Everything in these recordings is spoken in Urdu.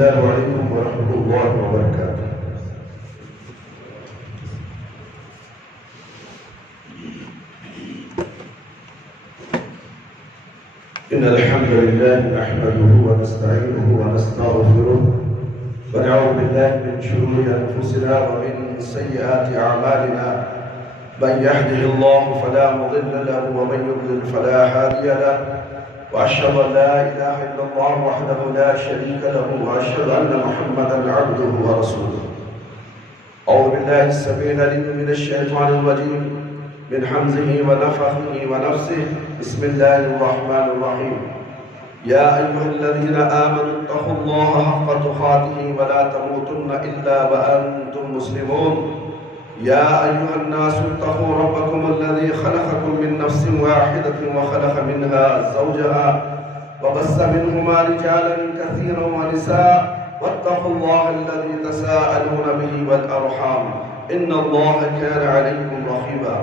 السلام عليكم ورحمة الله وبركاته. إن الحمد لله نحمده ونستعينه ونستغفره ونعوذ بالله من شرور أنفسنا ومن سيئات أعمالنا. من يهده الله فلا مضل له ومن يضلل فلا هادي له. وأشهد أن لا إله إلا الله وحده لا شريك له وأشهد أن محمدا عبده ورسوله. أعوذ بالله السميع العليم من الشيطان الرجيم من حمزه ونفخه ونفسه. بسم الله الرحمن الرحيم. يا أيها الذين آمنوا اتقوا الله حق تقاته ولا تموتن إلا وأنتم مسلمون. يا أيها الناس اتقوا ربكم الذي خلقكم من نفس واحدة وخلق منها زوجها وبث منهما رجالا كثيرا ونساء واتقوا الله الذي تساءلون به والأرحام إن الله كان عليكم رقيبا.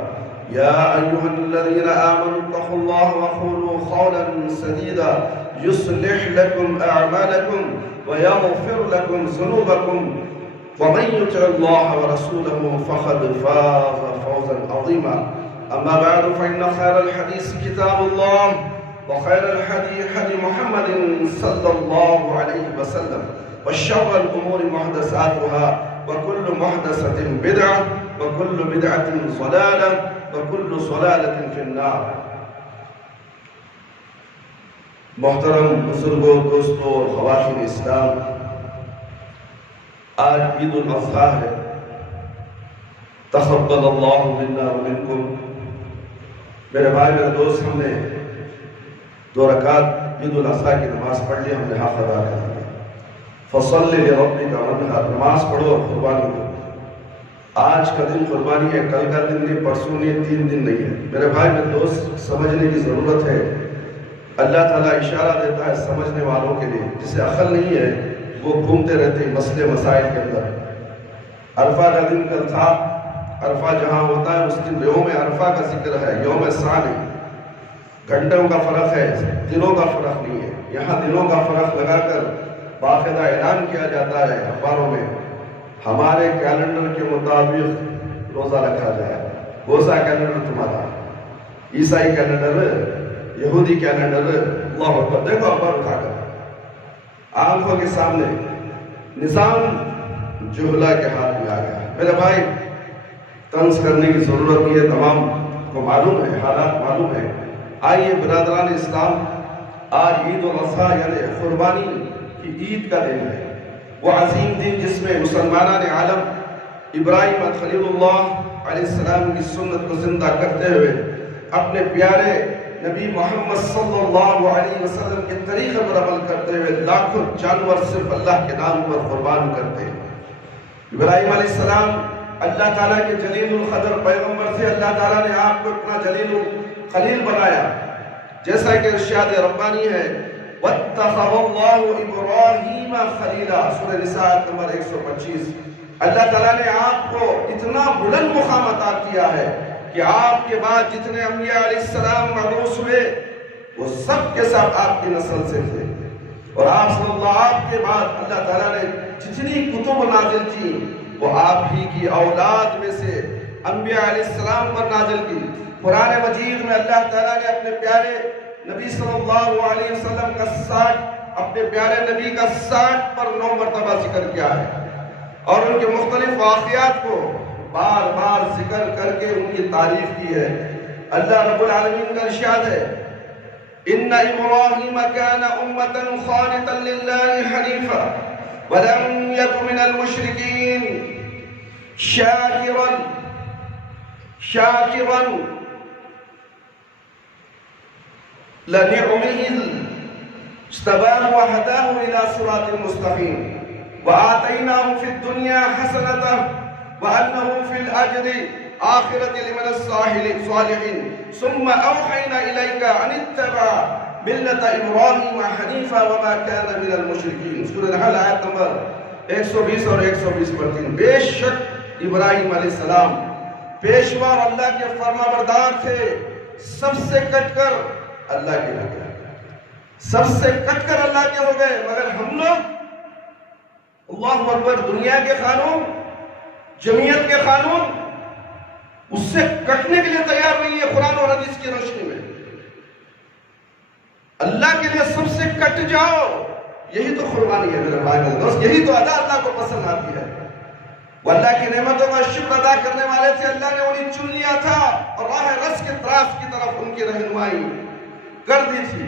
يا أيها الذين آمنوا اتقوا الله وقولوا قولا سديدا يصلح لكم أعمالكم ويغفر لكم ذنوبكم ومن يطع الله ورسوله فقد فاز فوزا عظيما. أما بعد فإن خير الحديث كتاب الله وخير الهدي هدي محمد صلى الله عليه وسلم وشر الأمور محدثاتها وكل محدثة بدعة وكل بدعة ضلالة وكل ضلالة في النار. محترم بزرگوں، دوستوں اور خواتین اسلام، آج عید الاضحیٰ ہے. تقبل اللہ منا ومنکم. میرے بھائی میرے دوست، ہم نے 2 رکعت عید الاضحیٰ کی نماز پڑھ لی، ہم نے حق ادا کر دیا. فصلی لربک وانحر. نماز پڑھو اور قربانی دو. آج کا دن قربانی ہے، کل کا دن نہیں، پرسوں نہیں، 3 دن نہیں ہے. میرے بھائی میرے دوست، سمجھنے کی ضرورت ہے. اللہ تعالیٰ اشارہ دیتا ہے سمجھنے والوں کے لیے. جسے عقل نہیں ہے وہ گھومتے رہتے ہیں مسئلے مسائل کے اندر. عرفہ کا دن کل تھا. عرفہ جہاں ہوتا ہے اس دن یوم عرفہ کا ذکر ہے، یوم ثانی. گھنٹوں کا فرق ہے، دنوں کا فرق نہیں ہے. یہاں دنوں کا فرق لگا کر باقاعدہ اعلان کیا جاتا ہے اخباروں میں، ہمارے کیلنڈر کے مطابق روزہ رکھا جائے. کون سا کیلنڈر تمہارا؟ عیسائی کیلنڈر، یہودی کیلنڈر؟ اللہ اکبر. دیکھو اخبار اٹھا کر آنکھوں کے سامنے نظام جہلا کے ہاتھ میں آ گیا. میرے بھائی طنز کرنے کی ضرورت نہیں ہے، تمام کو معلوم ہے، حالات معلوم ہے. آئیے برادران اسلام، آج عید الاضحیٰ یعنی قربانی کی عید کا دن ہے. وہ عظیم دن جس میں مسلمانان عالم ابراہیم خلیل اللہ علیہ السلام کی سنت کو زندہ کرتے ہوئے اپنے پیارے نبی محمد صلی اللہ علیہ وسلم کے طریقے پر عمل کرتے ہوئے لاکھوں جانور صرف اللہ کے نام پر قربان کرتے ہیں. ابراہیم علیہ السلام اللہ تعالیٰ کے جلیل القدر پیغمبر سے اللہ تعالیٰ نے آپ کو اپنا جلیل الخلیل بنایا. جیسا کہ ارشاد ربانی ہے وَاتَّخَذَ اللَّهُ إِبْرَاهِيمَ خَلِيلًا، سورہ نساء نمبر 125. اللہ تعالیٰ نے آپ کو اتنا بلند مقام عطا کیا ہے کہ آپ کے بعد جتنے انبیاء علیہ السلام مبعوث ہوئے وہ سب کے ساتھ آپ کی نسل سے تھے. اور آپ صلی اللہ کے بعد اللہ تعالیٰ نے جتنی کتب نازل کی وہ آپ ہی کی اولاد میں سے انبیاء علیہ السلام پر نازل کی. قرآن مجید میں اللہ تعالیٰ نے اپنے پیارے نبی صلی اللہ علیہ وسلم کا 60 اپنے پیارے نبی کا 60 پر 9 مرتبہ ذکر کیا ہے اور ان کے مختلف واقعات کو بار بار ذکر کر کے ان کی تعریف کی ہے. اللہ رب العالمین کا ارشاد ہے ان ابراہیم کان امۃ قانتا للہ حنیفا ولم یک من المشرکین شاکرا لنعمه اجتباه وهداه الى صراط مستقيم وآتيناه في الدنيا حسنة وأنه في الأجر آخرة لمن الصالحين ثم أوحينا إليك أن اتبع ملة إبراهيم حنيفا وما كان من المشركين. سورہ نحل آیت نمبر 120 اور 120 پر 3. بے شک ابراہیم علیہ السلام پیشوا اور اللہ کے فرما بردار تھے، سب سے کٹ کر اللہ کے ہو گئے، سب سے کٹ کر اللہ کے ہو گئے. مگر ہم لوگ اللہ اکبر. دنیا کے قانون، جمعیت کے قانون اس سے کٹنے کے لیے تیار نہیں ہے. قرآن اور حدیث کی روشنی میں اللہ کے لیے سب سے کٹ جاؤ. یہی تو قربانی ہے میرے بھائی میرے دوست. یہی تو ادا اللہ کو پسند آتی ہے. وہ اللہ کی نعمتوں کا شکر ادا کرنے والے تھے. اللہ نے انہیں چن لیا تھا اور راہ رس کے طرف کی طرف ان کی رہنمائی کر دی تھی،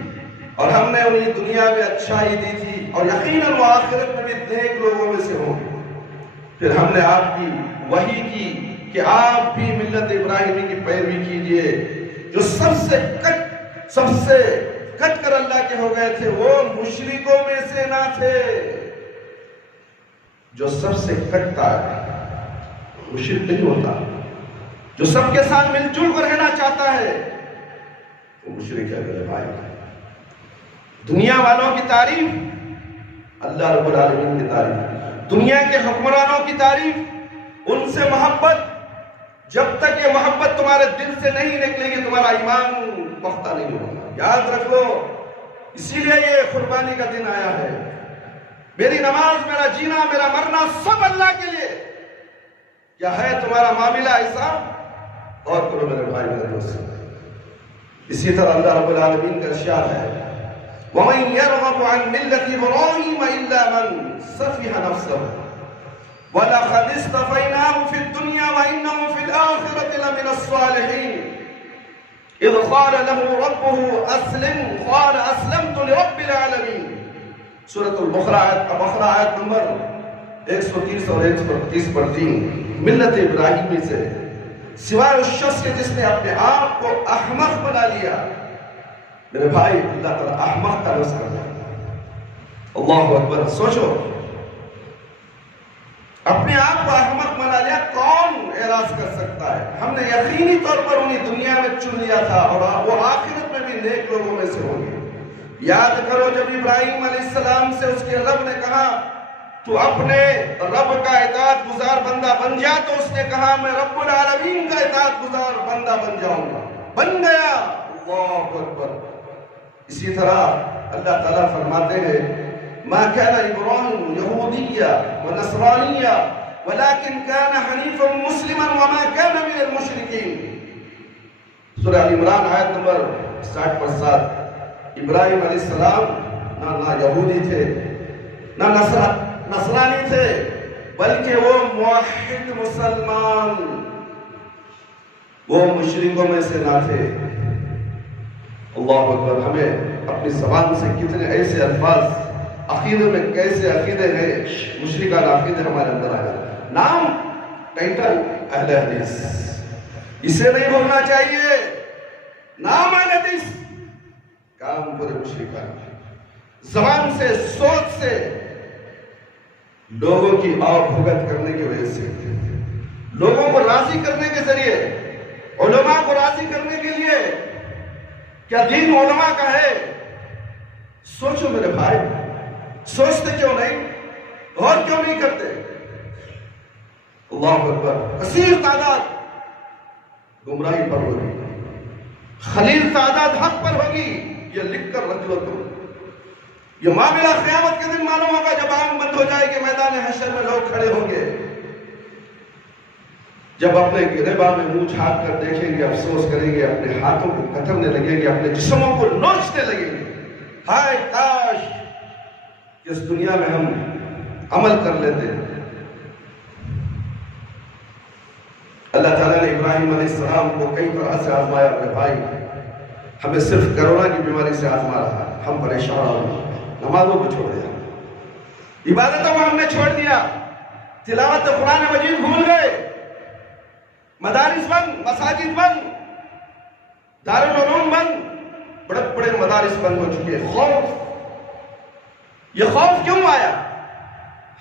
اور ہم نے انہیں دنیا میں اچھائی دی تھی، اور یقیناً وہ آخرت میں بھی نیک لوگوں میں سے ہوں گے. پھر ہم نے آپ کی وحی کی کہ آپ بھی ملت ابراہیمی کی پیروی کیجئے. جو سب سے کٹ کر اللہ کے ہو گئے تھے وہ مشرکوں میں سے نہ تھے. جو سب سے کٹتا ہے مشرک نہیں ہوتا. جو سب کے ساتھ مل جل کر رہنا چاہتا ہے وہ مشرک ہے میرے بھائی. دنیا والوں کی تعریف، اللہ رب العالمین کی تعریف. دنیا کے حکمرانوں کی تعریف، ان سے محبت. جب تک یہ محبت تمہارے دل سے نہیں نکلے گی تمہارا ایمان پختہ نہیں ہوگا. یاد رکھ لو، اسی لیے یہ قربانی کا دن آیا ہے. میری نماز، میرا جینا، میرا مرنا سب اللہ کے لیے. کیا ہے تمہارا معاملہ ایسا؟ اور کرو میرے بھائی میرے دوست. اسی طرح اللہ رب العالمین کا ارشاد ہے وَمَن يَرْغَبُ عَن مِلَّةِ إِبْرَاهِيمَ إِلَّا مَن سَفِهَ نَفْسَهُ وَلَقَدِ اصْطَفَيْنَاهُ فِي الدُّنْيَا وَإِنَّهُ فِي الْآخِرَةِ لَمِنَ الصَّالِحِينَ إِذْ قَالَ لَهُ رَبُّهُ أَسْلِمْ قَالَ أَسْلَمْتُ لِرَبِّ الْعَالَمِينَ. سورۃ البقرہ آیت نمبر 130 اور 130 پر 3. ملت ابراہیمی سے سوائے اس شخص کے جس نے اپنے آپ کو احمق بنا لیا. میرے بھائی اللہ تعالیٰ احمق کا لفظ کرتا ہے. اللہ اکبر. سوچو، اپنے آپ کو احمق بنا لیا کون اعراض کر سکتا ہے؟ ہم نے یقینی طور پر انہیں دنیا میں چن لیا تھا اور وہ آخرت میں بھی نیک لوگوں میں سے ہوں گے. یاد کرو جب ابراہیم علیہ السلام سے اس کے رب نے کہا تو اپنے رب کا اطاعت گزار بندہ بن جا، تو اس نے کہا میں رب العالمین کا اطاعت گزار بندہ بن جاؤں گا. بن گیا. اللہ اکبر. اسی طرح اللہ تعالیٰ فرماتے ہیں ما كان ابراہیم یہودیا ونصرانیا ولكن كان حنیفا مسلما وما كان من المشرکین. سورہ ال عمران آیت نمبر 60 پر 7. ابراہیم علیہ السلام نہ یہودی تھے نہ نصرانی تھے، بلکہ وہ موحد مسلمان، وہ مشرکوں میں سے نہ تھے. اللہ اکبر. ہمیں اپنی زبان سے کتنے ایسے الفاظ عقیدے میں کیسے عقیدے ہیں مشرکانہ عقیدے ہمارے اندر آئے. نام ٹائٹل اہل حدیث، اسے نہیں بولنا چاہیے. نام اہل حدیث، کام پورے مشرکانہ. زبان سے، سوچ سے، لوگوں کی آؤ بھگت کرنے کی وجہ سے، لوگوں کو راضی کرنے کے ذریعے، علماء کو راضی کرنے کے لیے. کیا دین علماء کا ہے؟ سوچو میرے بھائی، سوچتے کیوں نہیں؟ غور کیوں نہیں کرتے؟ اللہ اکبر. کثیر تعداد گمراہی پر ہوگی، خلیل تعداد حق پر ہوگی. یہ لکھ کر رکھ لو تم. یہ معاملہ قیامت کے دن معلوم ہوگا جب آنکھ بند ہو جائے گی. میدان حشر میں لوگ کھڑے ہوں گے، جب اپنے گریباں میں منہ جھانک کر دیکھیں گے، افسوس کریں گے، اپنے ہاتھوں کو کترنے لگیں گے، اپنے جسموں کو نوچنے لگیں گے. ہائے کاش کہ اس دنیا میں ہم عمل کر لیتے. اللہ تعالیٰ نے ابراہیم علیہ السلام کو کئی طرح سے آزمایا. اپنے بھائی ہمیں صرف کرونا کی بیماری سے آزما رہا. ہم پریشان ہو گئے، نمازوں کو چھوڑ دیا، عبادتوں کو ہم نے چھوڑ دیا، تلاوت قرآن مجید بھول گئے. مدارس بند، مساجد بند، دارالعلوم بند، بڑے بڑے مدارس بند ہو چکے. خوف. یہ خوف کیوں آیا؟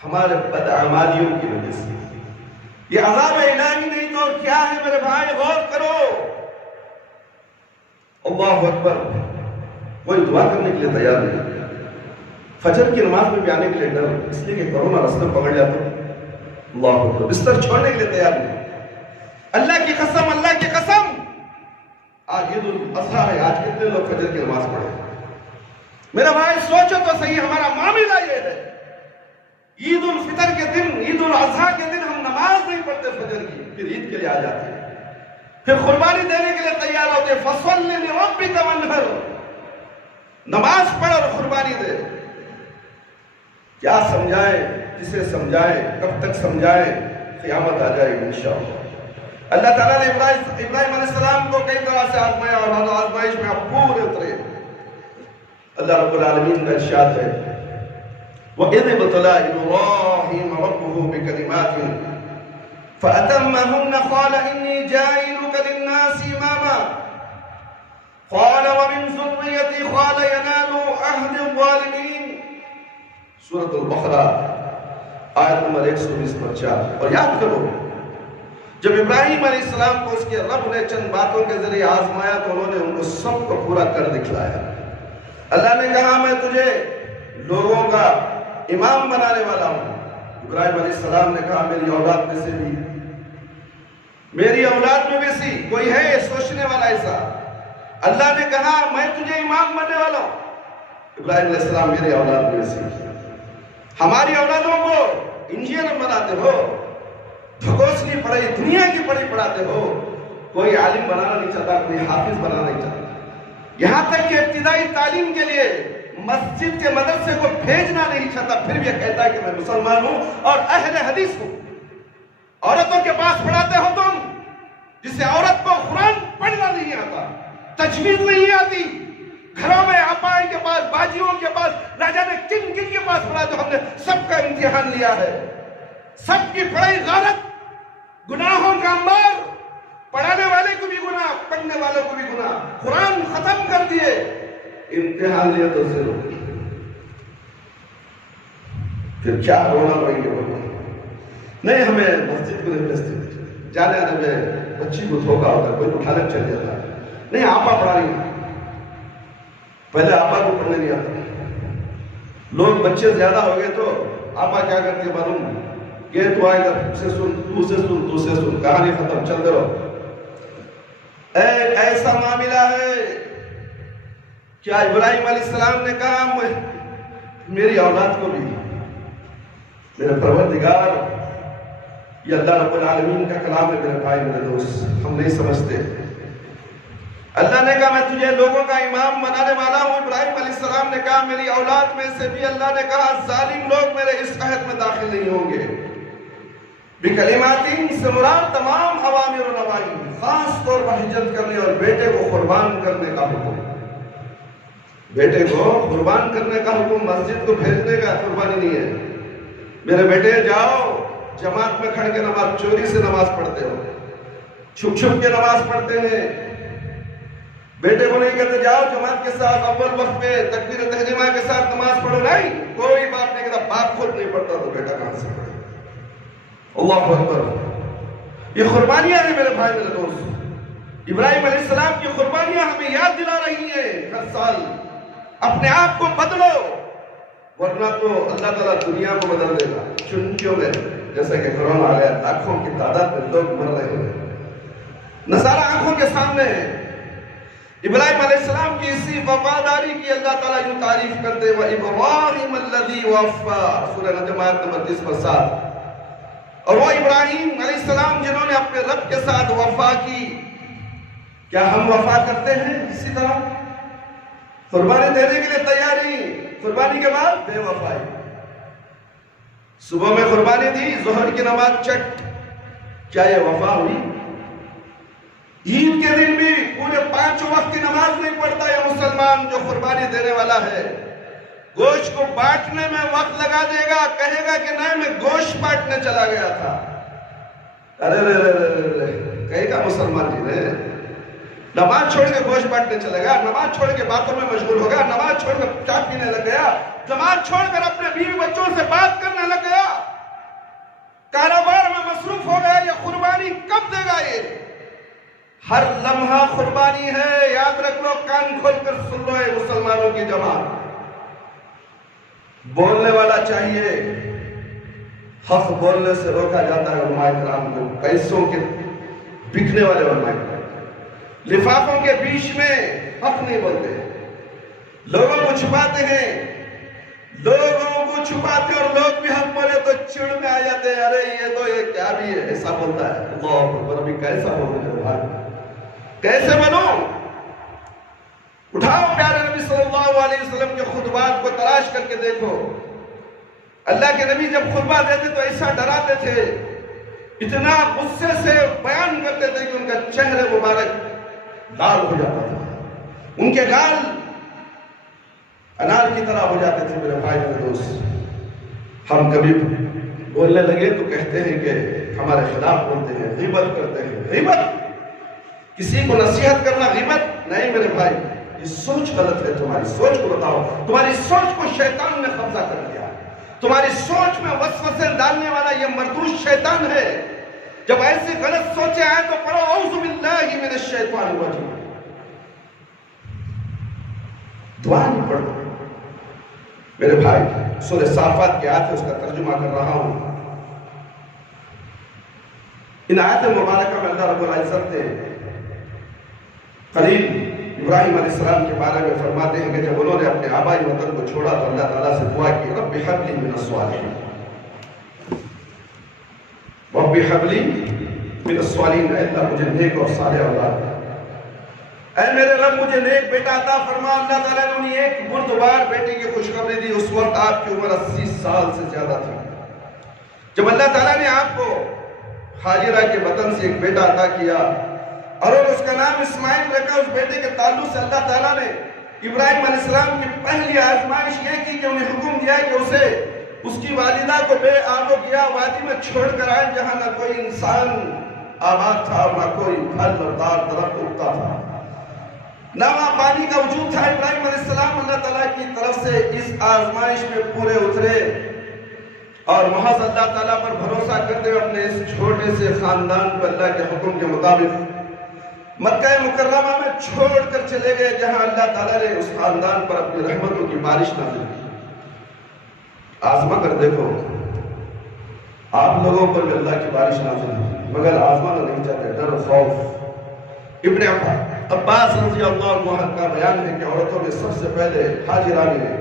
ہمارے بدعمالیوں کی وجہ سے. یہ عذاب الہی نہیں تو کیا ہے میرے بھائی؟ غور کرو. اللہ اکبر. کوئی دعا کرنے کے لیے تیار نہیں، فجر کی نماز میں بھی آنے کے لیے ڈر، اس لیے کہ کرونا رستہ پکڑ لیا تو. اللہ اکبر. بستر چھوڑنے کے لیے تیار نہیں. اللہ کی قسم، اللہ کی قسم، آج عید الاضحیٰ ہے، آج کتنے لوگ فجر کی نماز پڑھے؟ میرا بھائی سوچو تو صحیح، ہمارا معاملہ یہ ہے عید الفطر کے دن، عید الاضحیٰ کے دن ہم نماز نہیں پڑھتے فجر کی، پھر عید کے لیے آ جاتے ہیں، پھر قربانی دینے کے لیے تیار ہوتے ہیں، فَصَلِّ لِرَبِّكَ وَانْحَرْ، نماز پڑھ اور قربانی دے۔ کیا سمجھائیں، کسے سمجھائیں، کب تک سمجھائیں، قیامت آ جائے گی انشاءاللہ۔ اللہ تعالیٰ نے ابراہیم علیہ السلام کو کئی طرح سے آزمایا اور ہر آزمائش میں آپ پورے اترے۔ اللہ رب العالمین کا ارشاد ہے وَإِذِ ابْتَلَىٰ إِبْرَاهِيمَ رَبُّهُ بِكَلِمَاتٍ فَأَتَمَّهُنَّ قَالَ إِنِّي جَاعِلُكَ لِلنَّاسِ إِمَامًا قَالَ وَمِنْ ذُرِّيَّتِي قَالَ يَنَالُ عَهْدِ الظَّالِمِينَ۔ سورۃ البقرہ آیت نمبر 120-104۔ اور یاد کرو جب ابراہیم علیہ السلام کو اس کے رب نے چند باتوں کے ذریعے آزمایا تو انہوں نے ان کو سب کو پورا کر دکھلایا۔ اللہ نے کہا میں تجھے لوگوں کا امام بنانے والا ہوں۔ ابراہیم علیہ السلام نے کہا میری اولاد میں سے بھی، میری اولاد میں سے کوئی ہے یہ سوچنے والا ایسا؟ اللہ نے کہا میں تجھے امام بننے والا ہوں۔ ابراہیم علیہ السلام میری اولاد میں سے، ہماری اولادوں کو انجینئر بناتے ہو، بھگوسلی پڑھائی دنیا کی پڑھاتے ہو، کوئی عالم بنانا نہیں چاہتا، کوئی حافظ بنانا نہیں چاہتا، یہاں تک کہ ابتدائی تعلیم کے لیے مسجد کے مدرسے کو بھیجنا نہیں چاہتا، پھر بھی یہ کہتا ہے کہ میں مسلمان ہوں اور اہل حدیث ہوں۔ عورتوں کے پاس پڑھاتے ہو تم، جسے عورت کو قرآن پڑھنا نہیں آتا، تجوید نہیں آتی، گھروں میں آپائیں کے پاس، باجیوں کے پاس، نہ جانے کن کن کے پاس پڑھاتے ہو، ہم نے سب کا امتحان لیا ہے، سب کی پڑھائی غارت، گناہوں کا انبار، پڑھانے والے کو بھی گناہ، پڑھنے والوں کو بھی گناہ، قرآن ختم کر دیے، امتحان لیا تو زیرو، پھر کیا رونا پڑیں گے بولو نہیں ہمیں مسجد کو نہیں بھیجتے، جانے آنے میں بچی کو دھوکا ہوتا ہے، کوئی اٹھانے چل جاتا ہے، نہیں آپا پڑھا رہی، پہلے آپا کو پڑھنے نہیں آتا، لوگ بچے زیادہ ہو گئے تو آپا کیا کرتے معلوم، یہ تو آئے گا سے سن، تو سے سن، تو سے سن، کہانی ختم، چلتے رہو۔ ایسا معاملہ ہے کیا ابراہیم علیہ السلام نے کہا میری اولاد کو بھی میرے پروردگار، یہ اللہ رب العالمین کا کلام ہے میرے بھائی میرے دوست، ہم نہیں سمجھتے۔ اللہ نے کہا میں تجھے لوگوں کا امام بنانے والا ہوں۔ ابراہیم علیہ السلام نے کہا میری اولاد میں سے بھی، اللہ نے کہا ظالم لوگ میرے اس عہد میں داخل نہیں ہوں گے۔ بکلماتین سے مراد تمام اوامر و نواہی، خاص طور پر ہجرت کرنے اور بیٹے کو قربان کرنے کا حکم، بیٹے کو قربان کرنے کا حکم، مسجد کو بھیجنے کا قربانی نہیں ہے۔ میرے بیٹے جاؤ جماعت میں کھڑ کے نماز، چوری سے نماز پڑھتے ہو، چھپ چھپ کے نماز پڑھتے ہیں، بیٹے کو نہیں کہتے جاؤ جماعت کے ساتھ اول وقت میں تکبیر تحریمہ کے ساتھ نماز پڑھو، نہیں، کوئی باپ نہیں کہتا، باپ خود نہیں پڑھتا تو بیٹا کہاں سے پڑھے؟ اللہ اکبر۔ یہ قربانیاں ہیں میرے بھائی میرے دوست، ابراہیم علیہ السلام کی قربانیاں ہمیں یاد دلا رہی ہیں ہر سال اپنے آپ کو بدلو، ورنہ تو اللہ تعالیٰ دنیا کو بدل دے گا چنکیوں میں، جیسا کہ کرونا آ گیا، لاکھوں کی تعداد میں لوگ مر رہے ہیں، نظارہ آنکھوں کے سامنے ہے۔ ابراہیم علیہ السلام کی اسی وفاداری کی اللہ تعالیٰ یوں تعریف کرتے ہیں وَإِبْرَاهِيمَ الَّذِي وَفَّى، سورہ نجم آیت نمبر 30-7۔ اور وہ ابراہیم علیہ السلام جنہوں نے اپنے رب کے ساتھ وفا کی۔ کیا ہم وفا کرتے ہیں اسی طرح؟ قربانی دینے کے لیے تیاری، قربانی کے بعد بے وفائی، صبح میں قربانی دی، ظہر کی نماز چٹ، کیا یہ وفا ہوئی؟ عید کے دن بھی پورے 5 وقت کی نماز نہیں پڑھتا یہ مسلمان جو قربانی دینے والا ہے، گوشت کو بانٹنے میں وقت لگا دے گا، کہے گا کہ نہیں میں گوشت بانٹنے چلا گیا تھا، ارے کہے گا مسلمان جی نے نماز چھوڑ کے گوشت بانٹنے چلا گیا، نماز چھوڑ کے باتوں میں مشغول ہو گیا، نماز چھوڑ کر چائے پینے لگ گیا، نماز چھوڑ کر اپنے بیوی بچوں سے بات کرنے لگ گیا، کاروبار میں مصروف ہو گیا، یہ قربانی کب دے گا؟ یہ ہر لمحہ قربانی ہے، یاد رکھ لو، کان کھول کر سن لو اے مسلمانوں کی جماعت۔ بولنے والا چاہیے، حق بولنے سے روکا جاتا ہے علماء کرام کو، پیسوں کے بکنے والے علماء کرام لفافوں کے بیچ میں حق نہیں بولتے، لوگوں کو چھپاتے ہیں، لوگوں کو چھپاتے اور لوگ بھی ہم بولے تو چڑ میں آ جاتے ہیں، ارے یہ تو یہ کیا بھی ہے، ایسا بولتا ہے۔ اللہ اکبر، ابھی کیسا بولتے ہیں، کیسے بنو؟ اٹھاؤ پیارے نبی صلی اللہ علیہ وسلم کے خطبات کو تلاش کر کے دیکھو۔ اللہ کے نبی جب خطبہ دیتے تو ایسا ڈراتے تھے، اتنا غصے سے بیان کرتے تھے کہ ان کا چہرے مبارک لال ہو جاتا تھا، ان کے گال انار کی طرح ہو جاتے تھے۔ میرے بھائی میرے دوست، ہم کبھی بولنے لگے تو کہتے ہیں کہ ہمارے خلاف بولتے ہیں، غیبت کرتے ہیں۔ غیبت، کسی کو نصیحت کرنا غیبت نہیں میرے بھائی، یہ سوچ غلط ہے۔ تمہاری سوچ کو بتاؤ، تمہاری سوچ کو شیطان نے قبضہ کر لیا، تمہاری سوچ میں وسوسے ڈالنے والا یہ مردود شیطان ہے۔ جب ایسی غلط سوچیں آئے تو پڑھو اعوذ باللہ من الشیطان الرجیم، دعا نہیں پڑھو میرے بھائی۔ سورہ صافات کی آیت ہے، اس کا ترجمہ کر رہا ہوں۔ ان آیت مبارکہ میں اللہ رب العزت نے خلیل ابراہیم علیہ السلام کے بارے میں فرماتے ہیں کہ جب انہوں نے اپنے آبائی وطن کو چھوڑا تو اللہ تعالیٰ سے دعا کی، رب ہب لی من الصالحین، رب ہب لی من الصالحین، اے اللہ مجھے نیک اور صالح اولاد، اے میرے رب مجھے نیک بیٹا عطا فرما۔ اللہ تعالیٰ نے انہیں ایک بردبار بیٹے کی خوشخبری دی۔ اس وقت آپ کی عمر 80 سال سے زیادہ تھی۔ جب اللہ تعالیٰ نے آپ کو ہاجرہ کے وطن سے ایک بیٹا عطا کیا اور اس کا نام اسماعیل رکھا، اس بیٹے کے تعلق سے اللہ تعالیٰ نے ابراہیم علیہ السلام کی پہلی آزمائش یہ کی کہ انہیں حکم دیا کہ اسے اس کی والدہ کو بے آب و گیا وادی میں چھوڑ کر آئے، جہاں نہ کوئی انسان آباد تھا، نہ کوئی پھل اور دار درخت اگتا تھا، نہ وہاں پانی کا وجود تھا۔ ابراہیم علیہ السلام اللہ تعالیٰ کی طرف سے اس آزمائش میں پورے اترے اور محض اللہ تعالیٰ پر بھروسہ کرتے ہوئے اپنے اس چھوٹے سے خاندان کو اللہ کے حکم کے مطابق مکہ مکرمہ میں چھوڑ کر چلے گئے، جہاں اللہ تعالیٰ نے اس خاندان پر اپنی رحمتوں کی بارش نازل کی۔ آزما کر دیکھو، آپ لوگوں پر بھی اللہ کی بارش نازل کی، مگر آزمانا نہیں چاہتے، ڈر و خوف۔ ابن عباس رضی اللہ عنہ کا بیان ہے کہ عورتوں میں سب سے پہلے ہاجرہ نے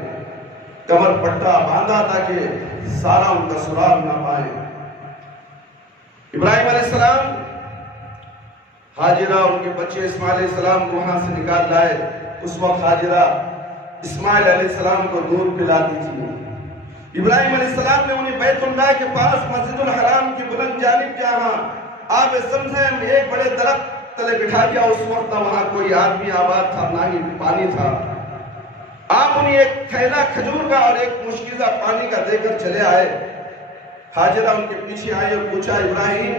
کمر پٹا باندھا تاکہ سارا ان کا سراغ نہ پائے۔ ابراہیم علیہ السلام ہاجرہ ان کے بچے اسماعیل علیہ السلام کو وہاں سے نکال لائے۔ اس وقت ہاجرہ اسماعیل علیہ السلام کو دودھ پلاتی تھی۔ ابراہیم علیہ السلام نے انہیں بیت اللہ کے پاس مسجد الحرام کی بلند جانب جہاں آب زمزم ایک بڑے درخت تلے بٹھا دیا۔ اس وقت نہ وہاں کوئی آدمی آباد تھا، نہ ہی پانی تھا۔ آپ انہیں ایک تھیلا کھجور کا اور ایک مشکیزہ پانی کا دے کر چلے آئے۔ ہاجرہ ان کے پیچھے آئی اور پوچھا، ابراہیم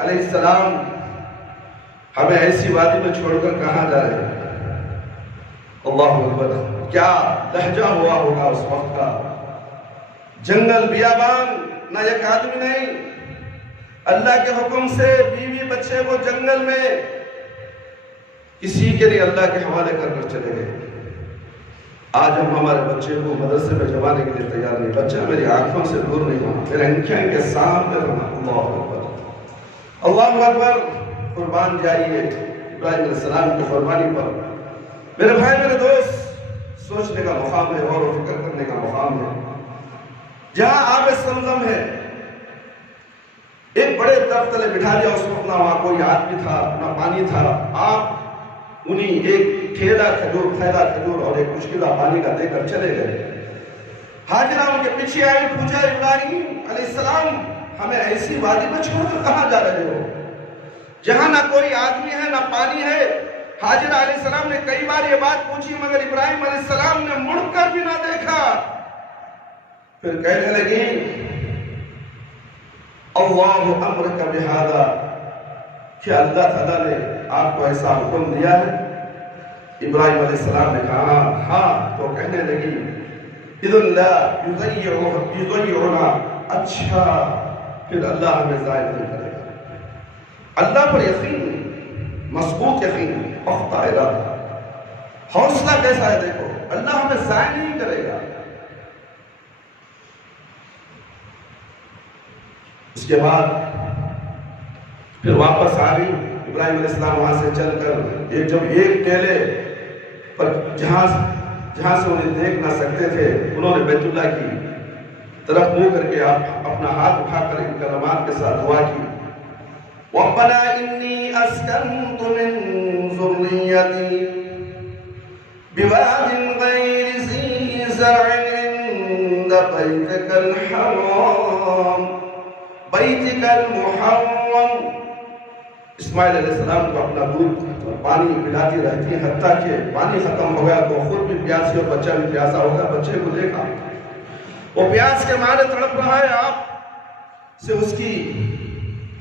علیہ السلام ہمیں ایسی وادی میں چھوڑ کر کہاں جا رہے ہیں؟ اللہ اکبر، کیا لہجہ ہوا ہوگا اس وقت کا۔ جنگل بیابان، نہ ایک آدمی نہیں، اللہ کے حکم سے بیوی بچے کو جنگل میں کسی کے لیے اللہ کے حوالے کر کر چلے گئے۔ آج ہم ہمارے بچے کو مدرسے میں جوانے کے لیے تیار نہیں۔ بچہ میری آنکھوں سے دور نہیں رہا، میرے آنکھیں کے سامنے رہا۔ اللہ اکبر، اللہ اکبر۔ قربان جائیے ابراہیم علیہ السلام کی قربانی پر۔ میرے بھائی میرے دوست، سوچنے کا مقام ہے، غور و فکر کرنے کا مقام ہے۔ جہاں آب زمزم ہے، ایک بڑے درخت تلے بٹھا دیا۔ اس وقت نہ وہاں کوئی آدمی تھا، نہ پانی تھا۔ آپ انہیں ایک تھیلا کھجور اور ایک مشکلہ پانی کا دے کر چلے گئے۔ ہاجرہ ان کے پیچھے آئی، پوچھا، ابراہیم علیہ السلام ہمیں ایسی وادی میں چھوڑ کر کہاں جا رہے ہو، جہاں نہ کوئی آدمی ہے نہ پانی ہے؟ ہاجرہ علیہ السلام نے کئی بار یہ بات پوچھی، مگر ابراہیم علیہ السلام نے مڑ کر بھی نہ دیکھا۔ پھر کہنے لگی، اللہ امرک بہذا، کیا اللہ تعالیٰ نے آپ کو ایسا حکم دیا ہے؟ ابراہیم علیہ السلام نے کہا ہاں۔ تو کہنے لگی، اذن لا یضیعنا، اچھا پھر اللہ ہمیں ضائع نہیں کرے گا۔ اللہ پر یقین، مضبوط یقین، پختہ ارادہ، حوصلہ کیسا ہے دیکھو، اللہ ہمیں ضائع نہیں کرے گا۔ اس کے بعد پھر واپس آ گئی ابراہیم علیہ السلام، وہاں سے چل کر جب ایک ٹیلے پر جہاں جہاں سے انہیں دیکھ نہ سکتے تھے، انہوں نے بیت اللہ کی طرف منہ کر کے اپنا ہاتھ اٹھا کر ان کلمات کے ساتھ دعا کی، ربنا انی اسکنت من ذریتی بواد غیر ذی زرع عند بیتک الحرام بیتک المحرم۔ اسماعیل علیہ السلام کو اپنا دودھ اور پانی پلاتی رہتی، حتیٰ کہ پانی ختم ہو گیا تو خود بھی پیاسی اور بچہ بھی پیاسا ہوگا۔ بچے کو دیکھا وہ پیاس کے مارے تڑپ رہا ہے، آپ سے اس کی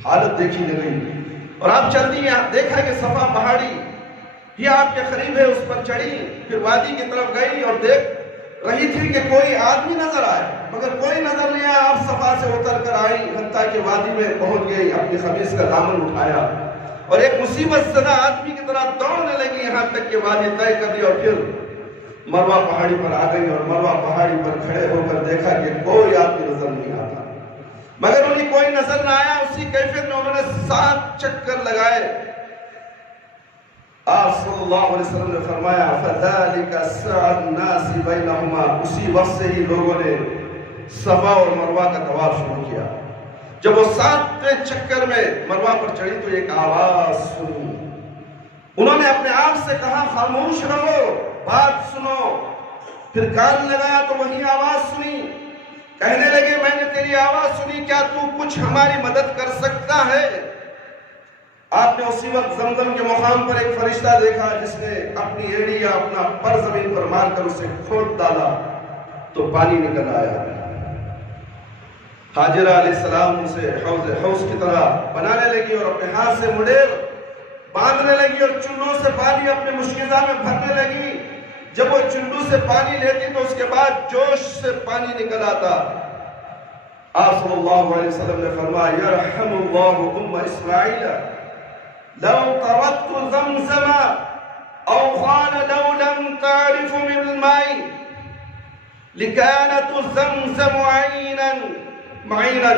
حالت دیکھی نہیں گئی، اور آپ چلتی ہیں، دیکھا کہ صفا پہاڑی یہ آپ کے قریب ہے، اس پر چڑھی، پھر وادی کی طرف گئی اور دیکھ رہی تھی کہ کوئی آدمی نظر آئے، مگر کوئی نظر نہیں آیا۔ آپ صفا سے اتر کر آئی، حتیٰ کہ وادی میں پہنچ گئی، اپنی قمیص کا دامن اٹھایا اور ایک مصیبت زدہ آدمی کی طرح دوڑنے لگی، یہاں تک کہ وادی طے کر دی، اور پھر مروہ پہاڑی پر آ گئی، اور مروہ پہاڑی پر کھڑے ہو کر دیکھا کہ کوئی آدمی نظر نہیں آتا، مگر انہیں کوئی نظر نہ آیا۔ اسی کیفیت میں انہوں نے 7 چکر لگائے۔ آپ صلی اللہ علیہ وسلم نے فرمایا فَذَلِكَ سَعَى النَّاسِ بَيْنَهُمَا، اسی وقت سے ہی لوگوں نے صفا اور مروہ کا طواف شروع کیا۔ جب وہ 7ویں چکر میں مروہ پر چڑھی تو ایک آواز سنی، انہوں نے اپنے آپ سے کہا خاموش رہو، بات سنو، پھر کان لگایا تو وہی آواز سنی، کہنے لگے میں نے تیری آواز سنی، کیا تو کچھ ہماری مدد کر سکتا ہے؟ آپ نے اسی وقت زمزم کے مقام پر ایک فرشتہ دیکھا جس نے اپنی ایڑی یا اپنا پر زمین پر مار کر اسے کھود ڈالا تو پانی نکل آیا۔ حاجرہ علیہ السلام اسے حوض کی طرح بنانے لگی اور اپنے ہاتھ سے مڈیر باندھنے لگی اور چلوں سے پانی اپنے مشکزہ میں بھرنے لگی۔ جب وہ چلو سے پانی لیتی تو اس کے بعد جوش سے پانی نکل آتا۔ آپ صلی اللہ علیہ وسلم نے فرمایا یرحم اللہ ام اسماعیل لو ترکت زمزم او قال لو لم تعرف من الماء لكانت زمزم عینا معینا۔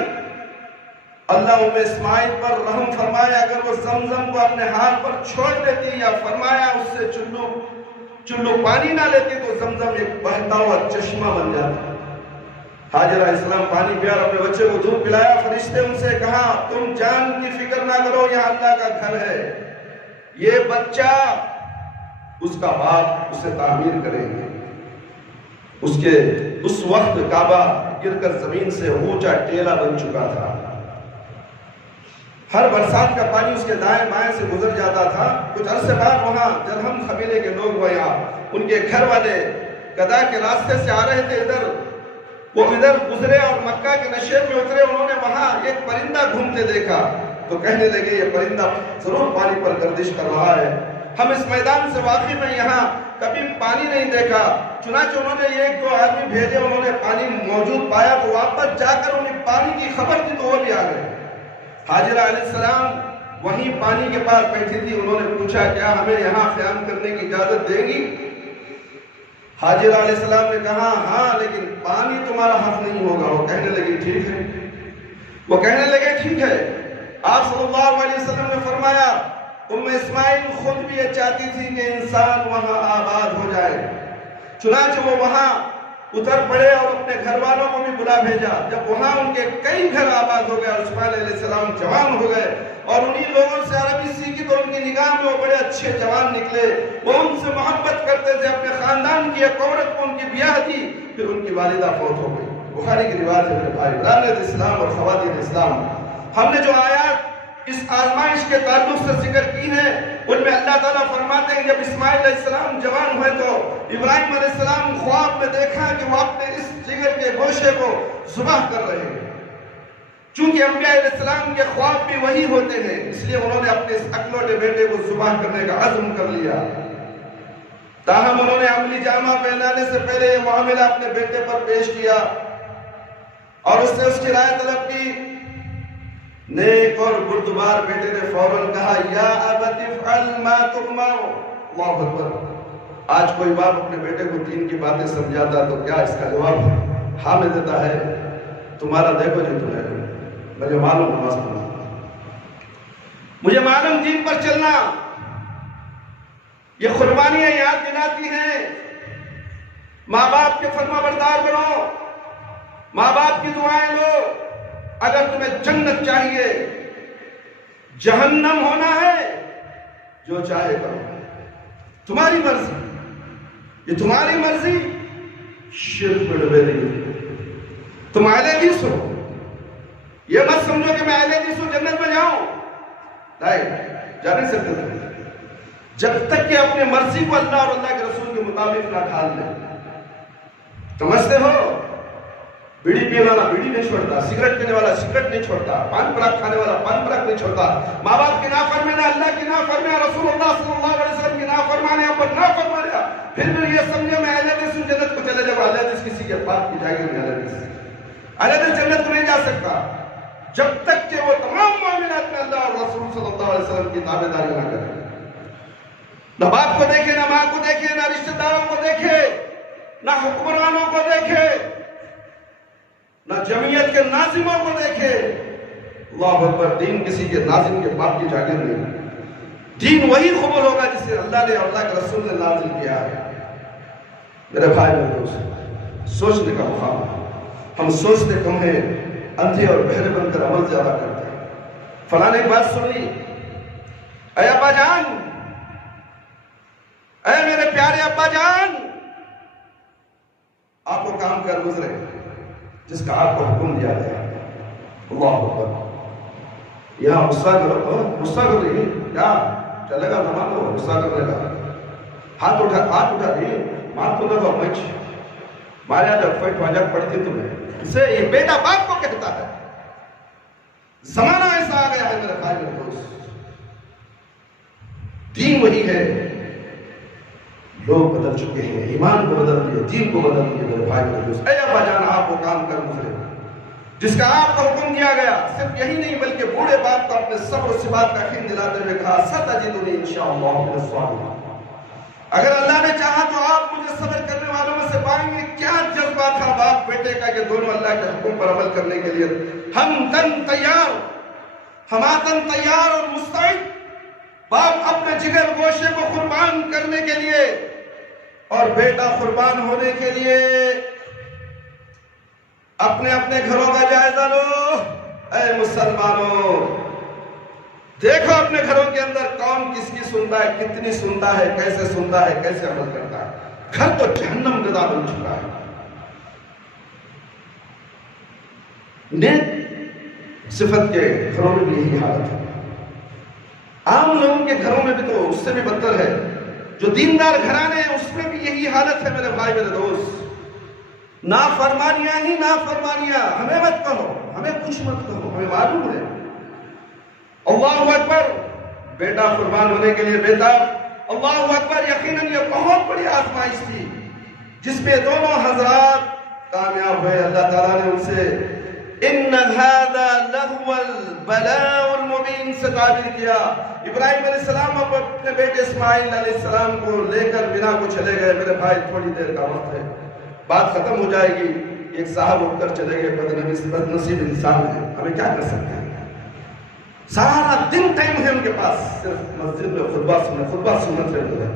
اللہ ام اسماعیل پر رحم فرمایا، اگر وہ زمزم کو اپنے ہاتھ پر چھوڑ دیتی یا فرمایا اس سے چلو پانی نہ لیتی تو زمزم ایک بہتا ہوا چشمہ بن جاتا۔ حاجرہ علیہ السلام پانی پیا اور اپنے بچے کو دودھ پلایا۔ فرشتے ان سے کہا تم جان کی فکر نہ کرو، یہاں اللہ کا گھر ہے، یہ بچہ اس کا باپ اسے تعمیر کریں گے۔ اس وقت کعبہ گر کر زمین سے اونچا ٹیلا بن چکا تھا، ہر برسات کا پانی اس کے دائیں بائیں سے گزر جاتا تھا۔ کچھ عرصے بعد وہاں جرہم قبیلے کے لوگ وہ یہاں ان کے گھر والے گدا کے راستے سے آ رہے تھے، وہ ادھر گزرے اور مکہ کے نشیب میں اترے۔ انہوں نے وہاں ایک پرندہ گھومتے دیکھا تو کہنے لگے یہ پرندہ ضرور پانی پر گردش کر رہا ہے، ہم اس میدان سے واقف ہیں، یہاں کبھی پانی نہیں دیکھا۔ چنانچہ انہوں نے 1-2 آدمی بھیجے، انہوں نے پانی موجود پایا تو واپس جا کر انہیں پانی کی خبر دی تو وہ بھی آ گئے۔ حاجرہ علیہ السلام وہیں پانی کے پاس بیٹھی تھی، انہوں نے پوچھا کیا ہمیں یہاں قیام کرنے کی اجازت دے گی؟ حاجرہ علیہ السلام نے کہا ہاں، لیکن پانی تمہارا حق نہیں ہوگا۔ وہ کہنے لگے ٹھیک ہے۔ آپ صلی اللہ علیہ وسلم نے فرمایا ام اسماعیل خود بھی یہ چاہتی تھی کہ انسان وہاں آباد ہو جائے، چنانچہ وہ وہاں اتر پڑے اور اپنے گھر والوں کو بھی بلا بھیجا۔ جب وہاں ان کے کئی گھر آباد ہو گئے، اسماعیل علیہ السلام جوان ہو گئے اور انہی لوگوں سے عربی سیکھی تو ان کی نگاہ میں وہ بڑے اچھے جوان نکلے، وہ ان سے محبت کرتے تھے، اپنے خاندان کی ایک عورت کو ان کی بیاہ دی، پھر ان کی والدہ فوت ہو گئی۔ بخاری کی روایت ہے میرے بھائی، برادران اسلام اور خواتین اسلام، ہم نے جو آیات اس آزمائش کے تعلق سے ذکر کی ہیں ان میں اللہ تعالیٰ فرماتے ہیں جب اسماعیل علیہ السلام جوان ہوئے تو ابراہیم علیہ السلام خواب میں دیکھا کہ وہ اپنے اس جگر کے گوشے کو ذبح کر رہے ہیں۔ چونکہ انبیاء علیہ السلام کے خواب بھی وہی ہوتے ہیں، اس لیے انہوں نے اپنے اس اکلوٹے بیٹے کو ذبح کرنے کا عزم کر لیا۔ تاہم انہوں نے عملی جامہ پہنانے سے پہلے یہ معاملہ اپنے بیٹے پر پیش کیا اور اس سے اس کی رائے طلب کی۔ نیک اور بردبار بیٹے نے فوراً کہا یا ابت افعل ما تؤمر۔ اللہ اکبر۔ آج کوئی باپ اپنے بیٹے کو دین کی باتیں سمجھاتا تو کیا اس کا جواب ہاں میں دیتا ہے تمہارا دیکھو جو تمہیں مجھے معلوم نماز پڑھنا، مجھے معلوم دین پر چلنا۔ یہ قربانیاں یاد دلاتی ہیں ماں باپ کے فرما بردار بنو، ماں باپ کی دعائیں لو۔ اگر تمہیں جنت چاہیے، جہنم ہونا ہے، جو چاہے کرو، تمہاری مرضی، یہ تمہاری مرضی، شرک میں ڈبے نہیں۔ تم اہل حدیث ہو، یہ مت سمجھو کہ میں اہل حدیث ہوں جنت میں جاؤں، نہیں، جا نہیں سکتے تم جب تک کہ اپنے مرضی کو اللہ اور اللہ کے رسول کے مطابق نہ ڈھال لیں۔ سمجھتے ہو، بیڑی پینے والا بیڑی نہیں چھوڑتا، سگریٹ پینے والا سگریٹ نہیں چھوڑتا، پان پراگ کھانے والا پان پراگ نہیں چھوڑتا، ماں باپ کی نافرمانی، اللہ کی نافرمانی، رسول اللہ صلی اللہ علیہ وسلم کی نافرمانی پر نافرمانی، پھر بھی یہ سمجھو میں اہل حدیث ہوں جنت کو چلے جاؤ۔ اہل حدیث کسی کے بات کی جائے گی، اہل حدیث جنت کو نہیں جا سکتا جب تک کہ وہ تمام معاملات میں اللہ اور رسول صلی اللہ علیہ وسلم کی تابعداری نہ کرے۔ نہ باپ کو دیکھے، نہ ماں کو دیکھے، نہ رشتہ داروں کو دیکھے، نہ حکمرانوں کو دیکھے، نہ جمعیت کے ناظموں کو دیکھے۔ اللہ اکبر، دین کسی کے ناظم کے باپ کی جاگیر نہیں، دین وہی قبول ہوگا جسے اللہ نے اور اللہ کے رسول نے نازل کیا ہے۔ میرے بھائی میرے دوست، سوچنے کا مقام ہے، ہم سوچتے کم ہیں، اندھے اور بہرے بن کر عمل زیادہ کرتے ہیں۔ فلاں نے ایک بات سنی، اے ابا جان، اے میرے پیارے ابا جان، آپ کو کام کر گزرے جس کا آپ کو حکم دیا گیا۔ اللہ اکبر، یہاں غصہ کر رہی کیا چلے گا؟ نماز کو غصہ کر لے گا، ہاتھ اٹھا رہی ماں کو لگا مچ ماریا جب فٹ واجہ پڑتی تمہیں، اسے یہ بیٹا باپ کو کہتا ہے۔ زمانہ ایسا آ گیا ہے میرے بھائی میرے دوست، دین وہی ہے، لوگ بدل چکے ہیں، ایمان کو بدل دیا، دین کو بدل دیا۔ میرے بھائی میرے دوست، اے ابا جان، آپ کو کام کر گزرے جس کا آپ کو حکم دیا گیا۔ صرف یہی نہیں بلکہ بوڑھے باپ کو اپنے صبر و ثبات کا یقین دلاتے ہوئے کہا، ستجدنی انشاءاللہ من الصابرین۔ اگر اللہ نے چاہا تو آپ مجھے صبر کرنے والوں میں سے پائیں گے۔ کیا جذبہ تھا باپ بیٹے کا کہ دونوں اللہ کے حکم پر عمل کرنے کے لیے ہمتن تیار اور مستعد، باپ اپنے جگر گوشے کو قربان کرنے کے لیے اور بیٹا قربان ہونے کے لیے۔ اپنے اپنے گھروں کا جائزہ لو اے مسلمانوں، دیکھو اپنے گھروں کے اندر کون کس کی سنتا ہے، کتنی سنتا ہے، کیسے سنتا ہے، کیسے عمل کرتا ہے۔ گھر تو جہنم گدا بن چکا ہے۔ نیک صفت کے گھروں میں بھی یہی حالت ہے، عام لوگوں کے گھروں میں بھی تو اس سے بھی بدتر ہے۔ جو دیندار گھرانے ہیں اس میں بھی یہی حالت ہے میرے بھائی میرے دوست۔ نافرمانیاں ہی نافرمانیاں، ہمیں مت کہو، ہمیں کچھ مت کہو، ہمیں معلوم ہے۔ اللہ اکبر، بیٹا قربان ہونے کے لیے بیٹا، اللہ اکبر، یقیناً یہ بہت بڑی آزمائش تھی جس میں دونوں حضرات کامیاب ہوئے۔ اللہ تعالیٰ نے ان سے ان هذا لهو البلاء المبین سے تعبیر کیا۔ ابراہیم علیہ السلام اپنے بیٹے اسماعیل علیہ السلام کو لے کر مینا کو چلے گئے۔ میرے بھائی تھوڑی دیر کا وقت ہے، بات ختم ہو جائے گی۔ ایک صاحب اٹھ کر چلے گئے، بد نصیب انسان ہے، ہمیں کیا کر سکتے ہیں؟ سارا دن ٹائم ہے ان کے پاس، صرف مسجد میں خطبہ سنت سے گزرا،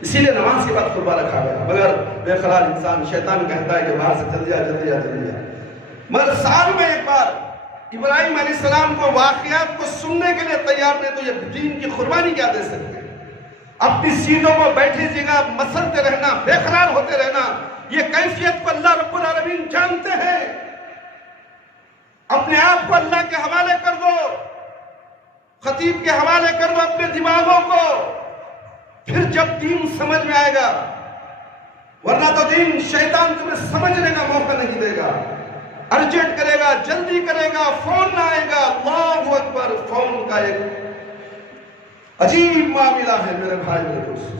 اسی لیے نماز کے بعد خطبہ رکھا گیا۔ مگر بے قرار انسان، شیطان کہتا ہے کہ باہر سے جلدی آ۔ مگر سال میں ایک بار ابراہیم علیہ السلام کو واقعات کو سننے کے لیے تیار نہیں، تو یہ دین کی قربانی کیا دے سکتے؟ اپنی سیٹوں کو بیٹھی جگہ مسلتے رہنا، بے قرار ہوتے رہنا، یہ کیفیت کو اللہ رب العالمین جانتے ہیں۔ اپنے آپ کو اللہ کے حوالے کر دو، خطیب کے حوالے کر دو اپنے دماغوں کو، پھر جب دین سمجھ میں آئے گا، ورنہ تو دین شیطان تمہیں سمجھنے کا موقع نہیں دے گا، ارجنٹ کرے گا، جلدی کرے گا، فون نہ آئے گا۔ اللہ اکبر، فون کا ایک عجیب معاملہ ہے میرے بھائی میرے دوست۔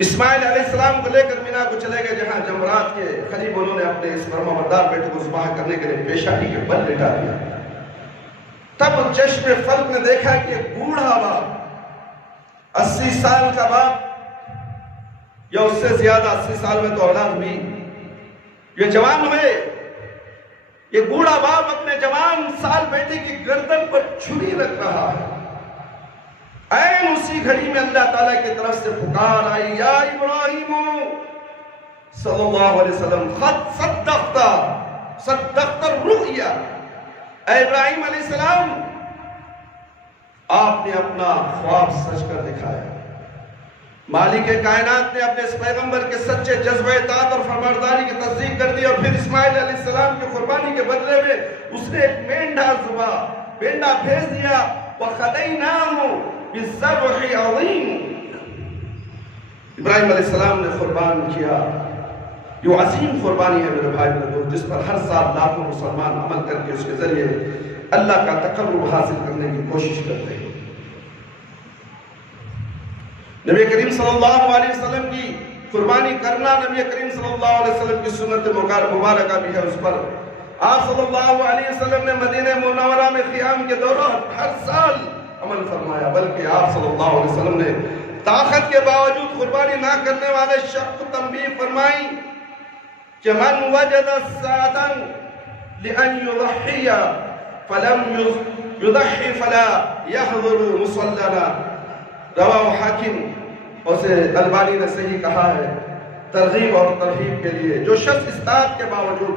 اسماعیل علیہ السلام کو لے کر مینا کو چلے گئے، جہاں جمرات کے قریب انہوں نے اپنے اس فرمانبردار بیٹے کو ذبح کرنے کے لیے پیشانی کے بل لٹا دیا۔ تب چشم فلک نے دیکھا کہ بوڑھا باپ، 80 سال کا باپ یا اس سے زیادہ، 80 سال میں تو اولاد ہوئی، یہ جوان ہوئے، یہ بوڑھا باپ اپنے جوان سال بیٹے کی گردن پر چھری رکھ رہا ہے۔ این اسی اسی گھڑی میں اللہ تعالیٰ کی طرف سے پکار آئی، یا ابراہیم صلی اللہ علیہ وسلم قد صدقت الرؤیا، اے ابراہیم علیہ السلام آپ نے اپنا خواب سچ کر دکھایا۔ مالک کائنات نے اپنے اس پیغمبر کے سچے جذبہ اطاعت اور فرمانبرداری کی تصدیق کر دی، اور پھر اسماعیل علیہ السلام کی قربانی کے بدلے میں اس نے ایک مینڈا بھیج دیا۔ وَخَدَيْنَاهُ بِالذَّبْحِ عَظِيمٍ، ابراہیم علیہ السلام نے قربان کیا۔ یہ عظیم قربانی ہے میرے بھائی میرے دوست، جس پر ہر سال لاکھوں مسلمان عمل کر کے اس کے ذریعے اللہ کا تقرب حاصل کرنے کی کوشش کرتے ہیں۔ نبی کریم صلی اللہ علیہ وسلم کی قربانی کرنا نبی کریم صلی اللہ علیہ وسلم کی سنت مبارکہ بھی ہے۔ اس پر آپ صلی اللہ علیہ وسلم نے مدینہ منورہ میں قیام کے دوران ہر سال عمل فرمایا، بلکہ آپ صلی اللہ علیہ وسلم نے طاقت کے باوجود قربانی نہ کرنے والے شخص کو تنبیہ فرمائی کہ من وجد الساعة لأن يضحي فلم يضحي فلا يحضر مصلنا، رواہ حاکم، اسے البانی نے صحیح کہا ہے ترغیب اور ترہیب کے لیے۔ جو شخص استطاعت کے باوجود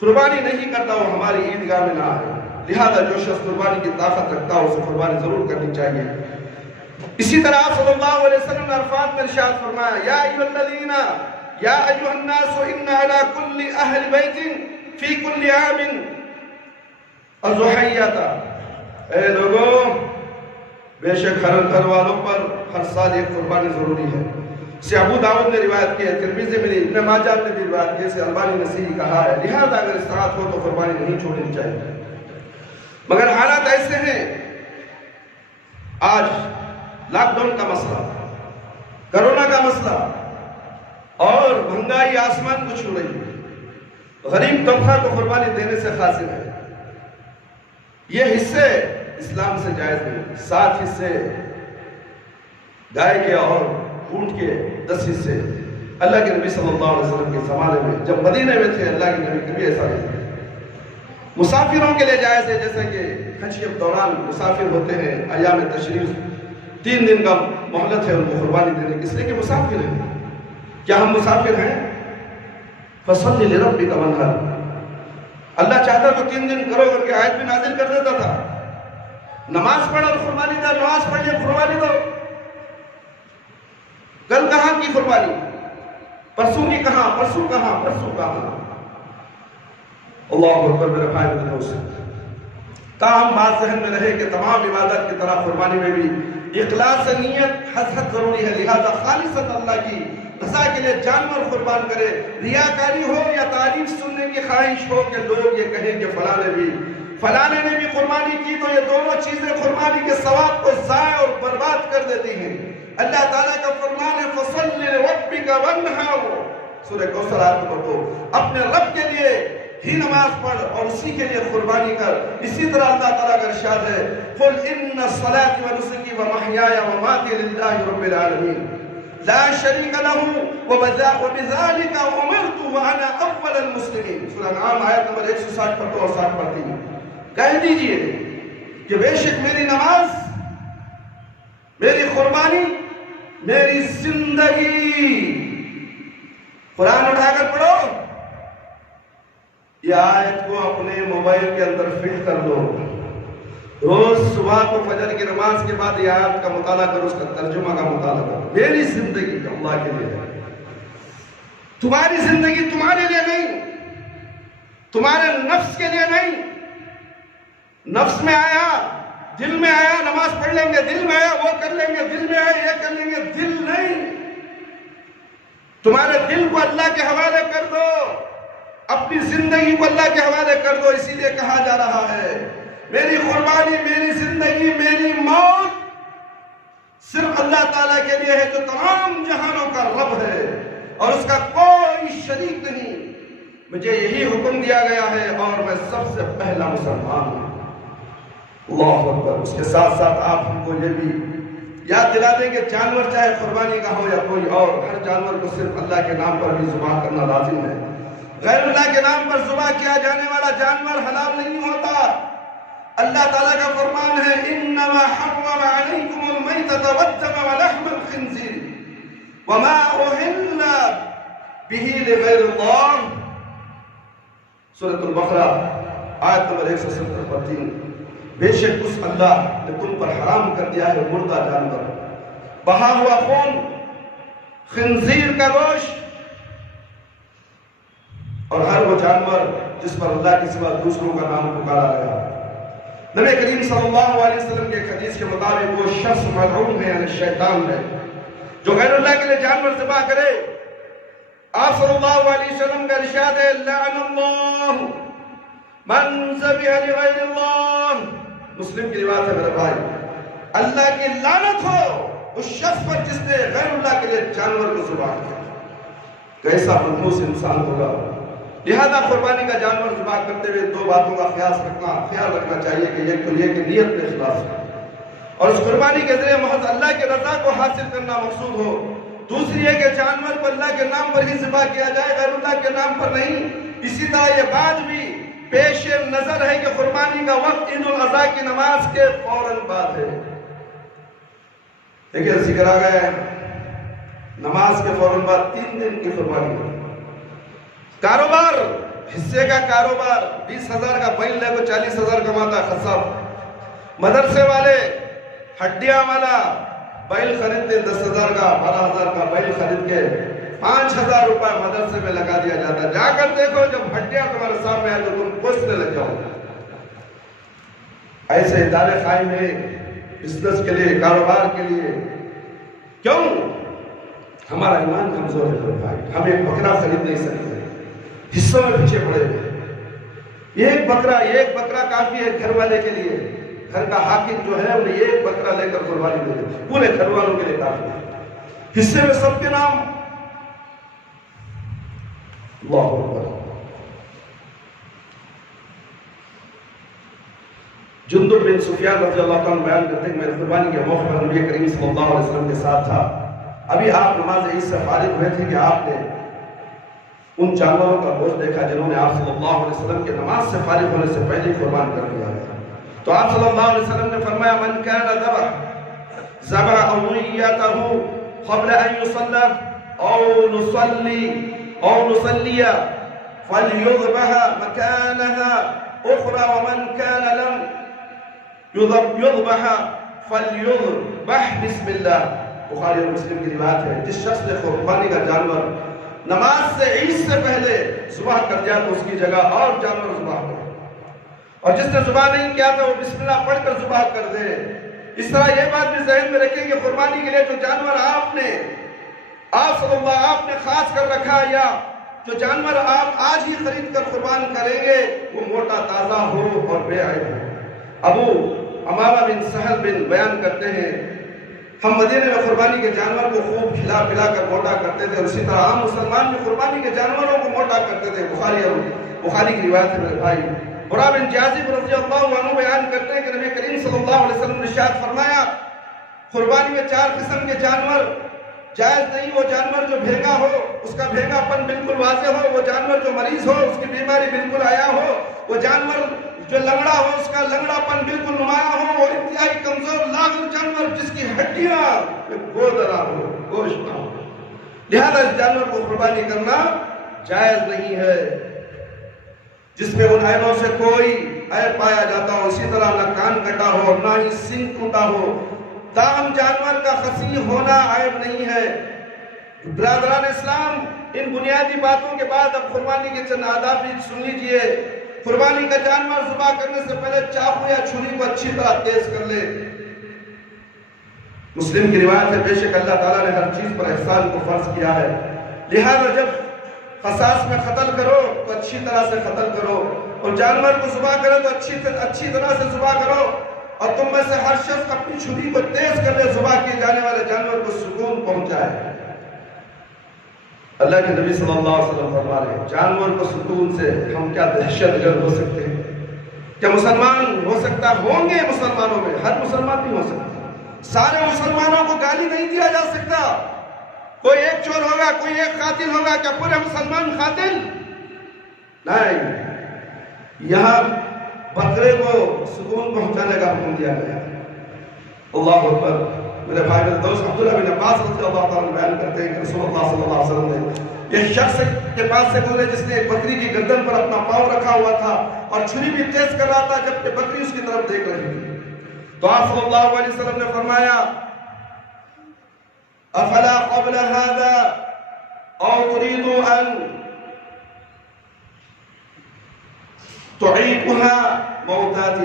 قربانی نہیں کرتا وہ ہماری عیدگاہ میں نہ آئے، لہذا جو شخص قربانی کی طاقت رکھتا ہے اسے قربانی ضرور کرنی چاہیے۔ اسی طرح آپ صلی اللہ علیہ وسلم نے عرفات میں ارشاد فرمایا، یا ایھا الناس ان علی کل اہل بیت فی کل عام اضحیۃ، اے لوگوں بے شک ہر گھر والوں پر ہر سال ایک قربانی ضروری ہے۔ اسے ابو داؤد نے روایت کی ہے، ترمذی میں ابن ماجہ نے بھی روایت کی ہے، اسے البانی نے صحیح کہا ہے، لہذا اگر استطاعت ہو تو قربانی نہیں چھوڑنی چاہیے۔ مگر حالات ایسے ہیں، آج لاک ڈاؤن کا مسئلہ، کرونا کا مسئلہ اور مہنگائی آسمان کو چھو رہی ہے، غریب طبقہ کو قربانی دینے سے قاصر ہے۔ یہ حصے اسلام سے جائز نہیں، 7 حصے گائے کے اور اونٹ کے 10 حصے۔ اللہ کے نبی صلی اللہ علیہ وسلم کے زمانے میں جب مدینہ میں تھے اللہ کے نبی کبھی ایسا نہیں تھا۔ مسافروں کے لیے جائز ہے، جیسے کہ حج کے دوران مسافر ہوتے ہیں، ایام تشریف 3 دن کا مہلت ہے ان کو قربانی دینے کی، اس لیے کہ مسافر ہیں۔ کیا ہم مسافر ہیں؟ فَصَلِّ لِرَبِّكَ وَانْحَرْ، اللہ چاہتا تو 3 دن کرو کر کے آیت بھی نازل کر دیتا تھا، نماز پڑھ اور قربانی دو، نماز پڑھ کے قربانی دو۔ کل کہاں کی قربانی، پرسوں کی کہاں، پرسوں کہاں، پرسوں کہاں۔ اللہ اکبر میرے بھائی میرے دوست، تاہم بات ذہن میں رہے کہ تمام عبادت کی طرح قربانی میں بھی اخلاص نیت حد ضروری ہے، لہذا خالصت اللہ کی رضا کے لیے جانور قربان کرے۔ ریاکاری ہو یا تعریف سننے کی خواہش ہو کہ لوگ یہ کہیں کہ فلانے نے بھی قربانی کی، تو یہ دونوں چیزیں قربانی کے ثواب کو ضائع اور برباد کر دیتی ہیں۔ اللہ تعالیٰ کا فرمان ہے فَصَلِّ لِرَبِّكَ وَانْحَرْ، سورہ کوثر آیت نمبر 2، اپنے رب کے لیے ہی نماز پڑھ اور اسی کے لیے قربانی کر۔ اسی طرح اللہ تعالیٰ کا ارشاد ہے قُلْ إِنَّ صَلَاتِي وَنُسُكِي وَمَحْيَايَ وَمَمَاتِي لِلَّهِ رَبِّ الْعَالَمِينَ لَا شَرِيكَ لَهُ وَبِذَلِكَ أُمِرْتُ وَأَنَا أَوَّلُ الْمُسْلِمِينَ، سورہ انعام آیت نمبر 160 پر 2 اور 60 پر 3۔ کہہ دیجئے کہ بے شک میری نماز، میری قربانی، میری زندگی، قرآن اٹھا کر پڑھو، یہ آیت کو اپنے موبائل کے اندر فٹ کر دو، روز صبح کو فجر کی نماز کے بعد یہ آیت کا مطالعہ کرو، اس کا ترجمہ کا مطالعہ کرو۔ میری زندگی اللہ کے لیے ہے، تمہاری زندگی تمہارے لیے نہیں، تمہارے نفس کے لیے نہیں۔ نفس میں آیا، دل میں آیا، نماز پڑھ لیں گے، دل میں آیا وہ کر لیں گے، دل میں آیا یہ کر لیں گے، دل نہیں۔ تمہارے دل کو اللہ کے حوالے کر دو، اپنی زندگی کو اللہ کے حوالے کر دو۔ اسی لیے کہا جا رہا ہے میری قربانی، میری زندگی، میری موت صرف اللہ تعالیٰ کے لیے ہے جو تمام جہانوں کا رب ہے اور اس کا کوئی شریک نہیں۔ مجھے یہی حکم دیا گیا ہے اور میں سب سے پہلا مسلمان ہوں۔ اللہ اکبر۔ اس کے ساتھ ساتھ آپ ہم کو یہ بھی یاد دلا دیں کہ جانور چاہے قربانی کا ہو یا کوئی اور، ہر جانور کو صرف اللہ کے نام پر بھی ذبح کرنا لازم ہے۔ غیر اللہ کے نام پر ذبح کیا جانے والا جانور حلال نہیں ہوتا۔ اللہ تعالیٰ کا فرمان ہے انما حرم علیکم المیتۃ والدم ولحم الخنزیر وما اہل به لغیر اللہ، سورۃ البقرہ آیت نمبر 170 پر 3۔ بے شک اس اللہ نے تم پر حرام کر دیا ہے مردہ جانور، بہا ہوا خون، خنزیر کا گوشت اور ہر وہ جانور جس پر اللہ کے سوا دوسروں کا نام پکارا گیا۔ نبی کریم صلی اللہ علیہ وسلم کے حدیث کے مطابق وہ شخص ملعون ہے، یعنی شیطان ہے، جو غیر اللہ کے لیے جانور ذبح کرے۔ آپ صلی اللہ علیہ وسلم کا ارشاد ہے لعن اللہ من ذبح لغیر اللہ، مسلم کی روایت ہے میرے بھائی، اللہ کی لعنت ہو اس شخص پر جس نے غیر اللہ کے لیے جانور کو ذبح کیا۔ کیسا منحوس انسان ہوگا۔ لہذا قربانی کا جانور ذبح کرتے ہوئے دو باتوں کا خیال رکھنا چاہیے کہ ایک تو یہ کہ نیت میں اخلاص ہو اور اس قربانی کے ذریعے محض اللہ کی رضا کو حاصل کرنا مقصود ہو، دوسری ہے کہ جانور کو اللہ کے نام پر ہی ذبح کیا جائے، غیر اللہ کے نام پر نہیں۔ اسی طرح یہ بات بھی پیش نظر ہے کہ قربانی کا وقت عید الاضحیٰ کی نماز کے فوراً بعد ہے۔ دیکھیں ذکر آ گیا ہے نماز کے فوراً بعد 3 دن کی قربانی ہے۔ کاروبار، حصے کا کاروبار، 20,000 کا بیل لے کو 40,000 کماتا ہے خصاب۔ مدرسے والے ہڈیاں والا بیل خریدتے 10,000 کا، 12,000 کا بیل خرید کے 5,000 روپے مدرسے میں لگا دیا جاتا ہے۔ جا کر دیکھو جب ہڈیاں تمہارے سامنے آئے تو تم پوچھنے لگ جاؤ۔ ایسے ادارے قائم ہیں بزنس کے لیے، کاروبار کے لیے۔ کیوں؟ ہمارا ایمان کمزور ہے بھائی، ہم ایک بکرا خرید نہیں سکتے، حصوں میں پیچھے پڑے ہوئے۔ ایک بکرا کافی ہے گھر والے کے لیے، گھر کا حاکم جو ہے انہیں ایک بکرا لے کر قربانی دے دے، پورے گھر والوں کے لیے کافی ہے۔ حصے میں سب کے نام، اللہ اکبر۔ جندب بن سفیان رضی اللہ عنہ بیان کرتے ہیں کہ میں قربانی کے موقع پر نبی کریم صلی اللہ علیہ وسلم کے ساتھ تھا۔ ابھی آپ نماز عید سے فارغ ہوئے تھے کہ آپ نے ان جانوروں کا گوشت دیکھا جنہوں نے آپ صلی اللہ علیہ وسلم کے نماز سے فارغ ہونے سے پہلے قربان کر دیا ہے۔ تو آپ صلی اللہ علیہ وسلم نے فرمایا من کان ذبح اضحیتہ قبل ان يصلى او نصلي فليذبح مكانها اخرى ومن كان لم يذبح فليذبح بسم اللہ۔ بخاری اور مسلم کی روایت ہے جس شخص نے قربانی کا جانور نماز سے عید سے پہلے ذبح کر دیا تو اس کی جگہ اور جانور ذبح کرے، اور جس نے ذبح نہیں کیا تھا وہ بسم اللہ پڑھ کر ذبح کر دے۔ اس طرح یہ بات بھی ذہن میں رکھیں کہ قربانی کے لیے جو جانور آپ نے خاص کر رکھا یا جو جانور آپ آج ہی خرید کر قربان کریں گے وہ موٹا تازہ ہو اور بے عیب ہو۔ ابو امامہ بن سہل بن بیان کرتے ہیں ہم مدینے میں قربانی کے جانور کو خوب کھلا پلا کر موٹا کرتے تھے، اور اسی طرح عام مسلمان بھی قربانی کے جانوروں کو موٹا کرتے تھے۔ بخاری کی روایت ہے میرے بھائی۔ برا بن جازب رضی اللہ عنہ بیان کرتے ہیں کہ نبی کریم صلی اللہ علیہ وسلم نے ارشاد فرمایا قربانی میں 4 قسم کے جانور جائز نہیں، وہ جانور جو بھیگا ہو اس کا بھیگا پن بالکل واضح ہو، وہ جانور جو مریض ہو اس کی بیماری بالکل آیا ہو، وہ جانور جو لنگڑا ہو اس کا لنگڑا پن بالکل نمایاں ہو، اور انتہائی کمزور لاغر جانور جس کی ہڈیاں گودرا ہو، گوشت نہ ہو۔ لہذا اس جانور کو قربانی کرنا جائز نہیں ہے جس میں ان عیبوں سے کوئی عیب پایا جاتا ہو، اسی طرح نہ کان کٹا ہو نہ ہی سینگ ٹوٹا ہو۔ تاہم جانور کا خصی ہونا عیب نہیں ہے۔ برادران اسلام، ان بنیادی باتوں کے بعد اب قربانی کے چند آداب بھی سن لیجئے۔ قربانی کا جانور ذبح کرنے سے پہلے چاقو یا چھری کو اچھی طرح تیز کر لے۔ مسلم کی روایت ہے بے شک اللہ تعالیٰ نے ہر چیز پر احسان کو فرض کیا ہے، لہذا جب قصاص میں قتل کرو تو اچھی طرح سے قتل کرو، اور جانور کو ذبح کرو تو اچھی طرح سے ذبح کرو، اور تم میں سے ہر شخص اپنی چھری کو تیز کر لے ذبح کیے جانے والے جانور کو سکون پہنچائے۔ اللہ کے نبی صلی اللہ علیہ وسلم فرما رہے ہیں جانور کو سکون سے ہم کیا دہشت گرد ہو سکتے ہیں؟ کیا مسلمان ہو سکتا؟ ہوں گے مسلمانوں میں، ہر مسلمان نہیں ہو سکتا، سارے مسلمانوں کو گالی نہیں دیا جا سکتا۔ کوئی ایک چور ہوگا، کوئی ایک قاتل ہوگا، کیا پورے مسلمان قاتل؟ نہیں، یہاں بکرے کو سکون پہنچانے کا حکم دیا گیا۔ اللہ اکبر۔ میرے بھائی میرے دوست عبداللہ بن عباس رضی اللہ تعالیٰ بیان کرتے ہیں کہ رسول اللہ صلی اللہ علیہ وسلم نے ایک شخص کے پاس سے گزرے جس نے ایک بکری کی گردن پر اپنا پاؤں رکھا ہوا تھا اور چھری بھی تیز کر رہا تھا جبکہ بکری اس کی طرف دیکھ رہی تھی۔ تو آپ صلی اللہ علیہ وسلم نے فرمایا افلا قبل هذا او تريد ان تعيقها موتات،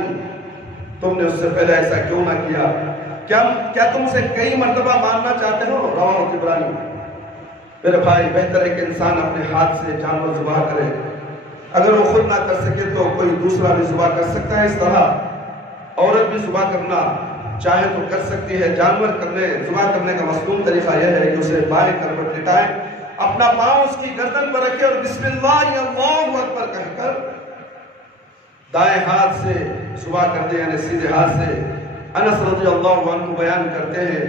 تم نے اس سے پہلے ایسا کیوں نہ کیا؟ کیا تم سے کئی مرتبہ مارنا چاہتے ہو؟ رواہ طبرانی۔ میرے بھائی بہتر ہے کہ انسان اپنے ہاتھ سے جانور ذبح کرے، اگر وہ خود نہ کر سکے تو کوئی دوسرا بھی ذبح کر سکتا ہے۔ اس طرح عورت بھی ذبح کرنا چاہے تو کر سکتی ہے۔ جانور ذبح کرنے کا مصنون طریقہ یہ ہے کہ اسے بائیں کروٹ لٹائے، اپنا پاؤں اس کی گردن پر رکھے اور بسم اللہ اللہ اکبر کہہ کر دائیں ہاتھ سے ذبح کر دے، یعنی سیدھے ہاتھ سے۔ انس رضی اللہ عنہ بیان کرتے ہیں،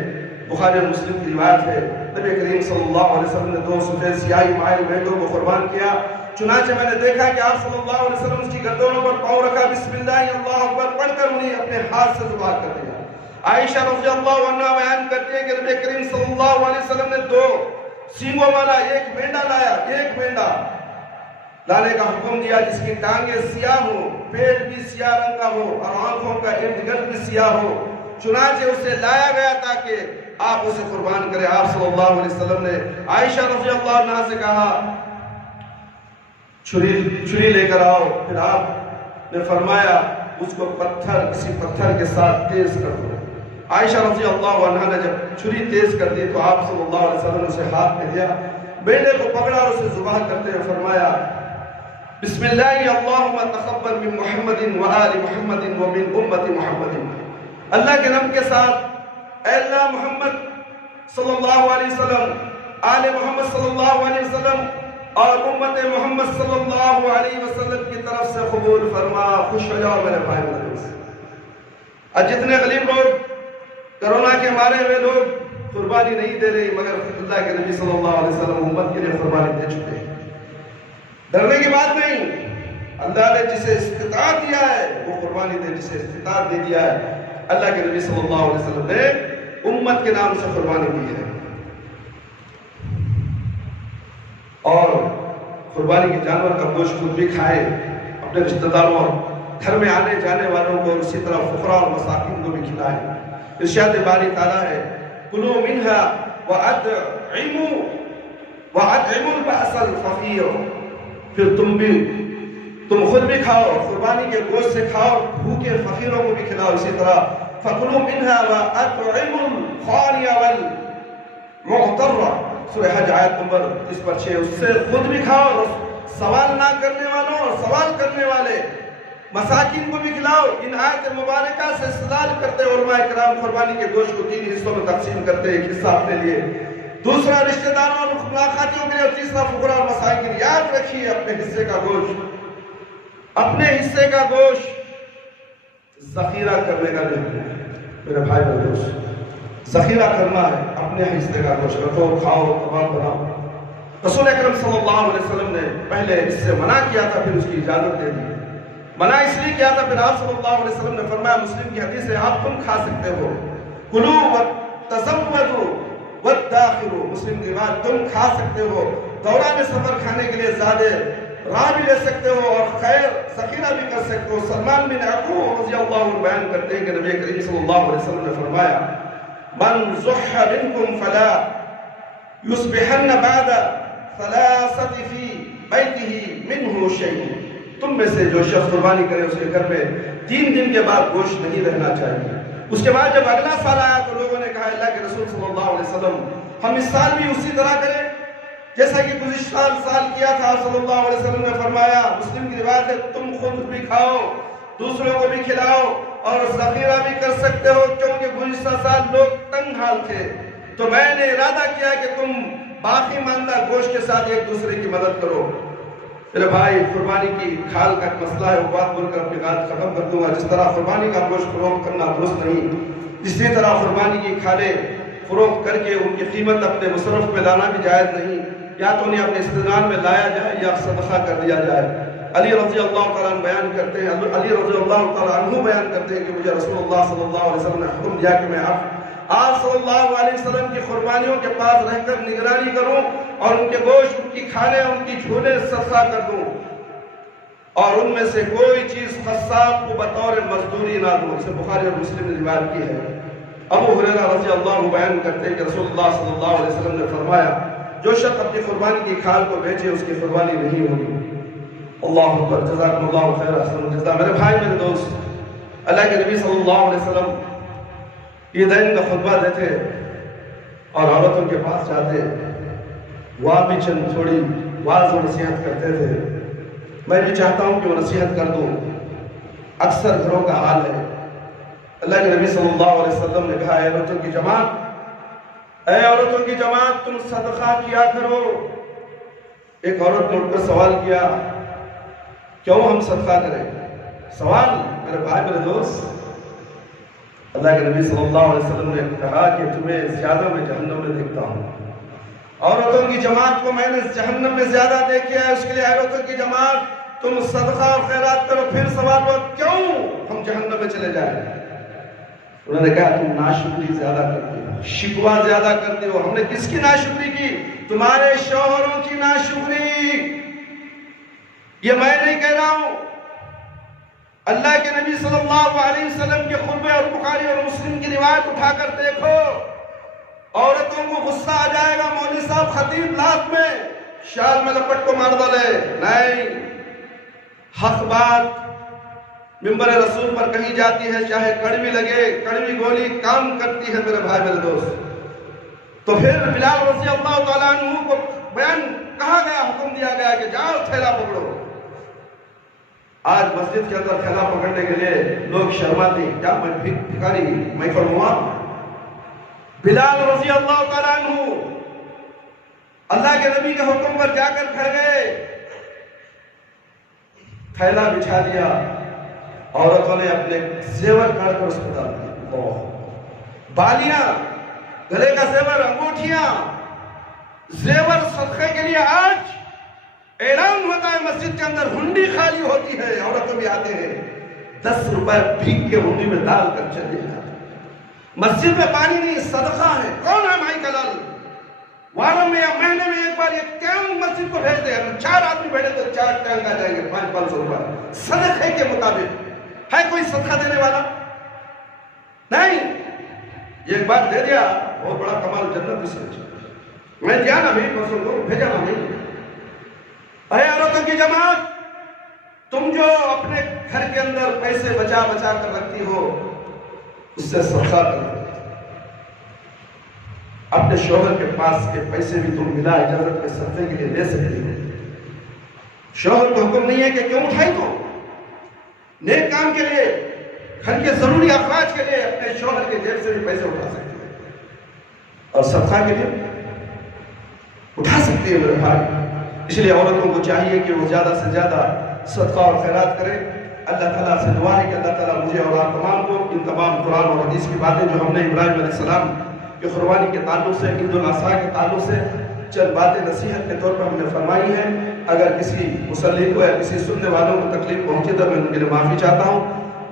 بخاری اور مسلم کی روایت ہے، نبی کریم صلی اللہ علیہ وسلم نے 2 سفید سیاہی مائل بھیڑوں کو قربان کیا، چنانچہ میں نے دیکھا کہ آپ صلی اللہ علیہ وسلم اس کی گردنوں پر پاؤں رکھا، بسم اللہ اللہ اکبر پڑھ کر انہیں اپنے ہاتھ سے ذبح کر دیا۔ عائشہ رضی اللہ عنہ بیان کرتے ہیں کہ نبی کریم صلی اللہ علیہ وسلم نے 2 سینگوں والا ایک مینڈا لایا، ایک مینڈا لانے کا حکم دیا جس کی ٹانگیں سیاہ ہو، پیٹ بھی سیاہ رنگ کا ہو اور آنکھوں کا ارد گرد بھی سیاہ ہو، چنانچہ اسے لایا گیا تاکہ آپ اسے قربان کریں۔ آپ صلی اللہ علیہ وسلم نے عائشہ رضی اللہ عنہ سے کہا چھری لے کر آؤ، پھر آپ نے فرمایا اس کو کسی پتھر کے ساتھ تیز کر دو۔ عائشہ رضی اللہ عنہ نے جب چھری تیز کر دی تو آپ صلی اللہ علیہ وسلم نے اسے ہاتھ میں دیا، بیٹے کو پکڑا اور اسے ذبح کرتے ہوئے فرمایا بسم اللہ اللہم تقبل من محمد و آل محمد و من امت محمد۔ اللہ کے نام کے ساتھ اے اللہ محمد صلی اللہ علیہ وسلم، آل محمد صلی اللہ علیہ وسلم اور امت محمد صلی اللہ علیہ وسلم کی طرف سے قبول فرما۔ خوش ہو جاؤ میرے بھائی بہنوں۔ آج جتنے غریب لوگ کرونا کے مارے ہوئے لوگ قربانی نہیں دے رہے، مگر اللہ کے نبی صلی اللہ علیہ وسلم امت کے لیے قربانی دے چکے ہیں۔ ڈرنے کی بات نہیں، اللہ نے جسے استطاعت دیا ہے وہ قربانی دے، جسے استطاعت دے دیا ہے۔ اللہ کے نبی صلی اللہ علیہ وسلم نے امت کے نام سے قربانی دی ہے، اور قربانی کے جانور کا گوشت خود بھی کھائے، اپنے رشتہ داروں اور گھر میں آنے جانے والوں کو، اسی طرح فقراء اور مساکین کو بھی کھلائے۔ ارشاد باری تعالیٰ ہے کلوا منها وَأَطْعِمُوا الْبَأْسَ الْفَقِيرَ، پھر تم خود بھی کھاؤ، قربانی کے گوشت سے کھاؤ، بھوکے فقیروں کو بھی کھلاؤ۔ اسی طرح فَكُلُوا مِنْهَا وَأَطْعِمُوا الْقَانِعَ وَالْمُعْتَرَّ، سورہ حج آیت نمبر 36، اس سے خود بھی کھاؤ اور سوال نہ کرنے والوں اور سوال کرنے والے مساکین کو بھی کھلاؤ۔ ان آیت مبارکہ سے استدلال کرتے علماء کرام قربانی کے گوشت کو 3 حصوں میں تقسیم کرتے، ایک حصہ اپنے لیے، دوسرا رشتہ داروں اور ملاقاتیوں کے لیے، اور تیسرا فقراء اور مساکین۔ یاد رکھیے اپنے حصے کا گوشت، اپنے حصے کا گوشت ذخیرہ کرنے کا نہیں ہے میرے بھائی اور دوست، ذخیرہ کرنا ہے اپنے حصے کا گوشت، رکھو کھاؤ کباب بناؤ۔ رسول اکرم صلی اللہ علیہ وسلم نے پہلے اس سے منع کیا تھا، پھر اس کی اجازت دے دی۔ منع اس لیے کیا تھا، پھر آپ صلی اللہ علیہ وسلم نے فرمایا، مسلم کی حدیث ہے، آپ تم کھا سکتے ہو، کلوا وتزودوا وادخروا، مسلم کی بات، تم کھا سکتے ہو، دوران سفر کھانے کے لیے زیادہ راہ بھی لے سکتے ہو اور خیر ذخیرہ بھی کر سکتے ہو۔ سلمان بن عقوع رضی اللہ عنہ بیان کرتے ہیں کہ نبی کریم صلی اللہ علیہ وسلم نے فرمایا من زح منکم فلا یصبحن بعد 3 فی بیتہ منہ شیء، تم میں سے جو شخص قربانی کرے اس کے گھر میں 3 دن کے بعد گوشت نہیں رہنا چاہیے۔ اس کے بعد جب اگلا سال آیا تو لوگوں نے کہا اللہ کے رسول صلی اللہ علیہ وسلم ہم اس سال بھی اسی طرح کریں جیسا کہ گزشتہ سال کیا تھا۔ صلی اللہ علیہ وسلم نے فرمایا، مسلم کی روایت ہے، تم خود بھی کھاؤ، دوسروں کو بھی کھلاؤ اور ذخیرہ بھی کر سکتے ہو، کیونکہ گزشتہ سال لوگ تنگ حال تھے، تو میں نے ارادہ کیا کہ تم باقی ماندہ گوشت کے ساتھ ایک دوسرے کی مدد کرو۔ میرے بھائی قربانی کی کھال کا ایک مسئلہ ہے، وہ بات بول کر اپنی بات ختم کر دوں گا۔ جس طرح قربانی کا گوشت فروخت کرنا درست نہیں، اسی طرح قربانی کی کھالیں فروخت کر کے ان کی قیمت اپنے مصرف میں لانا بھی جائز نہیں، یا تو انہیں اپنے استدان میں لایا جائے یا صدقہ کر دیا جائے۔ علی رضی اللہ تعالیٰ عنہ بیان کرتے ہیں، علی رضی اللہ تعالیٰ عنہ بیان کرتے ہیں کہ مجھے رسول اللہ صلی اللہ علیہ وسلم نے حکم دیا کہ میں آپ صلی اللہ علیہ وسلم کی قربانیوں کے پاس رہ کر نگرانی کروں اور ان کے گوشت، ان کی کھالیں، ان کی جھولے صدقہ کر دوں، اور ان میں سے کوئی چیز قصاب کو بطور مزدوری نہ دوں۔ اسے بخاری اور مسلم نے روایت کی ہے۔ ابو ہریرہ رضی اللہ عنہ بیان کرتے ہیں کہ رسول اللہ صلی اللہ علیہ وسلم نے فرمایا، جو شخص اپنی قربانی کی کھال کو بیچے اس کی قربانی نہیں ہوگی۔ اللہ اکبر، جزاکم اللہ خیر، احسن الجزا۔ میرے بھائی، میرے دوست، اللہ کے نبی صلی اللہ علیہ وسلم عیدین کا خطبہ دیتے اور عورتوں کے پاس جاتے، وہاں بھی چند تھوڑی واعظ و نصیحت کرتے تھے۔ میں بھی چاہتا ہوں کہ وہ نصیحت کر دوں۔ اکثر گھروں کا حال ہے، اللہ کے نبی صلی اللہ علیہ وسلم نے کہا، اے عورتوں کی جماعت، اے عورتوں کی جماعت، تم صدقہ کیا کرو۔ ایک عورت نے اٹھ کر سوال کیا، کیوں ہم صدقہ کریں؟ سوال، میرے بھائی، میرے دوست، اللہ کے نبی صلی اللہ علیہ وسلم نے کہا کہ تمہیں زیادہ میں جہنم میں دیکھتا ہوں۔ عورتوں کی جماعت کو میں نے جہنم میں زیادہ دیکھا ہے، اس کے لیے عورتوں کی جماعت تم صدقہ اور خیرات کرو۔ پھر سوال ہوا، کیوں ہم جہنم میں چلے جائیں؟ انہوں نے کہا، تم ناشکری زیادہ کرتے ہو، شکوہ زیادہ کرتے ہو۔ ہم نے کس کی ناشکری کی؟ تمہارے شوہروں کی ناشکری۔ یہ میں نہیں کہہ رہا ہوں، اللہ کے نبی صلی اللہ علیہ وسلم کے خطبے اور بخاری اور مسلم کی روایت اٹھا کر دیکھو۔ عورتوں کو غصہ آ جائے گا، مولوی صاحب خطیب لات میں شال میں لپٹ کو مار ڈالے۔ نہیں، حق بات منبر رسول پر کہی جاتی ہے، چاہے کڑوی لگے، کڑوی گولی کام کرتی ہے میرے بھائی، میرے دوست۔ تو پھر بلال رضی اللہ تعالیٰ عنہ کو بیان کہا گیا، حکم دیا گیا کہ جاؤ تھیلا پکڑو۔ آج مسجد کے اندر تھیلا پکڑنے کے لیے لوگ شرماتے ہیں، کیا میں بھکاری میں فرموا؟ بلال رضی اللہ تعالیٰ عنہ اللہ کے نبی کے حکم پر جا کر کھڑ گئے، تھیلا بچھا دیا، عورتوں نے اپنے زیور کاٹ کر اس کو ڈال دیا، بالیاں، گلے کا زیور، انگوٹھیاں، زیور صدقے کے لیے آج اعلان ہوتا ہے، مسجد کے اندر ہنڈی خالی ہوتی ہے، عورتوں بھی آتے ہیں 10 روپے بھیگ کے ہنڈی میں ڈال کر چلے جاتے۔ مسجد میں پانی نہیں، صدقہ ہے۔ کون ہے مائی کلال؟ وارم میں یا مہینے میں ایک بار ایک ٹینک مسجد کو بھیج دے، اگر 4 آدمی بیٹھے تو 4 ٹینک آ جائیں گے، 500 روپے صدقے کے مطابق۔ ہے کوئی صدقہ دینے والا؟ نہیں۔ یہ ایک بار دے دیا، بہت بڑا کمال، جنت اس میں میں دیا نا، بھی پسند کو بھیجا نا نہیں۔ اے عورتوں کی جماعت، تم جو اپنے گھر کے اندر پیسے بچا بچا کر رکھتی ہو، اس سے صدقہ کرو۔ اپنے شوہر کے پاس کے پیسے بھی تم بلا اجازت کے صدقے کے لیے لے سکتی ہو۔ شوہر کو حکم نہیں ہے کہ کیوں اٹھائی، تو نیک کام کے لیے، گھر کے ضروری اخراج کے لیے اپنے شوہر کے جیب سے بھی پیسے اٹھا سکتے ہیں، اور صدقہ کے لیے اٹھا سکتے ہیں میرے بھائی۔ اس لیے عورتوں کو چاہیے کہ وہ زیادہ سے زیادہ صدقہ اور خیرات کریں۔ اللہ تعالیٰ سے دعا ہے کہ اللہ تعالیٰ مجھے اور آپ تمام کو ان تمام قرآن اور حدیث کی باتیں جو ہم نے ابراہیم علیہ السلام کی قربانی کے تعلق سے، عید الاضحیٰ کے تعلق سے چند باتیں نصیحت کے طور پر ہم نے فرمائی ہیں، اگر کسی مصلی کو یا کسی سننے والوں کو تکلیف پہنچے تو میں ان کے لیے معافی چاہتا ہوں،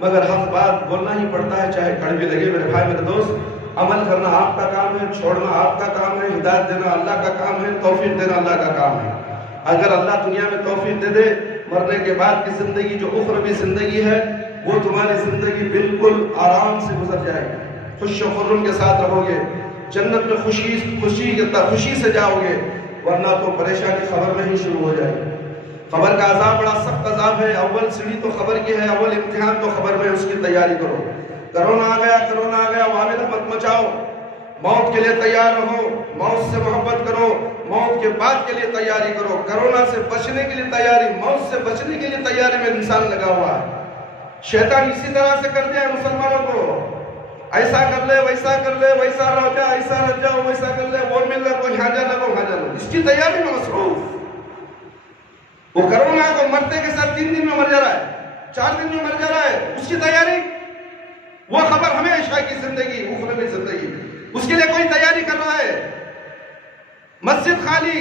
مگر حق بات بولنا ہی پڑتا ہے، چاہے کڑوی لگے میرے بھائی، میرے دوست۔ عمل کرنا آپ کا کام ہے، چھوڑنا آپ کا کام ہے، ہدایت دینا اللہ کا کام ہے، توفیق دینا اللہ کا کام ہے۔ اگر اللہ دنیا میں توفیق دے دے، مرنے کے بعد کی زندگی جو اخروی زندگی ہے، وہ تمہاری زندگی بالکل آرام سے گزر جائے گی، خوش و خرم کے ساتھ رہو گے، جنت میں خوشی سے جاؤ گے، ورنہ تو پریشانی خبر میں ہی شروع ہو جائے گی۔ خبر کا عذاب بڑا سخت عذاب ہے، اول سیڑھی تو خبر کی ہے، اول امتحان تو خبر میں، اس کی تیاری کرو۔ کرونا آ گیا، وابلہ مت مچاؤ، موت کے لیے تیار رہو، موت سے محبت کرو، موت کے بعد کے لیے تیاری کرو۔ کرونا سے بچنے کے لیے تیاری، موت سے بچنے کے لیے تیاری میں انسان لگا ہوا ہے۔ شیطان اسی طرح سے کر دیا ہے مسلمانوں کو، ایسا کر لے، ویسا کر لے، ویسا رہ جا، ایسا رہ جاؤ، ویسا کر لے، وہ مل لے، یہاں جا لگو، وہاں جا لگو، اس کی تیاری میں مصروف۔ وہ کرونا کو مرتے کے ساتھ 3 دن میں مر جا رہا ہے، 4 دن میں مر جا رہا ہے، اس کی تیاری، وہ خبر ہمیشہ کی زندگی، اخروی زندگی، اس کے لیے کوئی تیاری کر رہا ہے۔ مسجد خالی،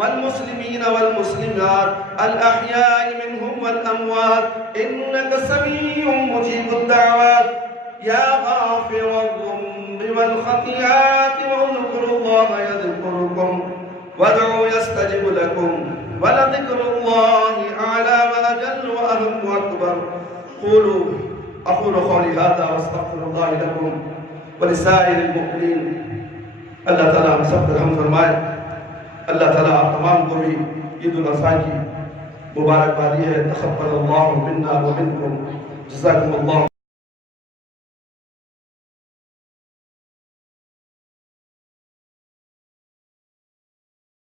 والمسلمين والمسلمات الأحياء منهم والأموات إنك سميع مجيب الدعوات يا غافر الذنب والخطيئات واذكروا الله يذكركم وادعوا يستجب لكم ولذكر الله أعلى وأجل وأهم وأكبر. أقول قولي هذا واستغفر الله لكم ولسائر المؤمنين. اللہ تعالیٰ ہم سب پر ہم فرمائے. اللہ تعالیٰ آپ تمام کو بھی عید الاضحیٰ کی مبارکبادی ہے. تقبل اللہ منا ومنکم. جزاکم اللہ.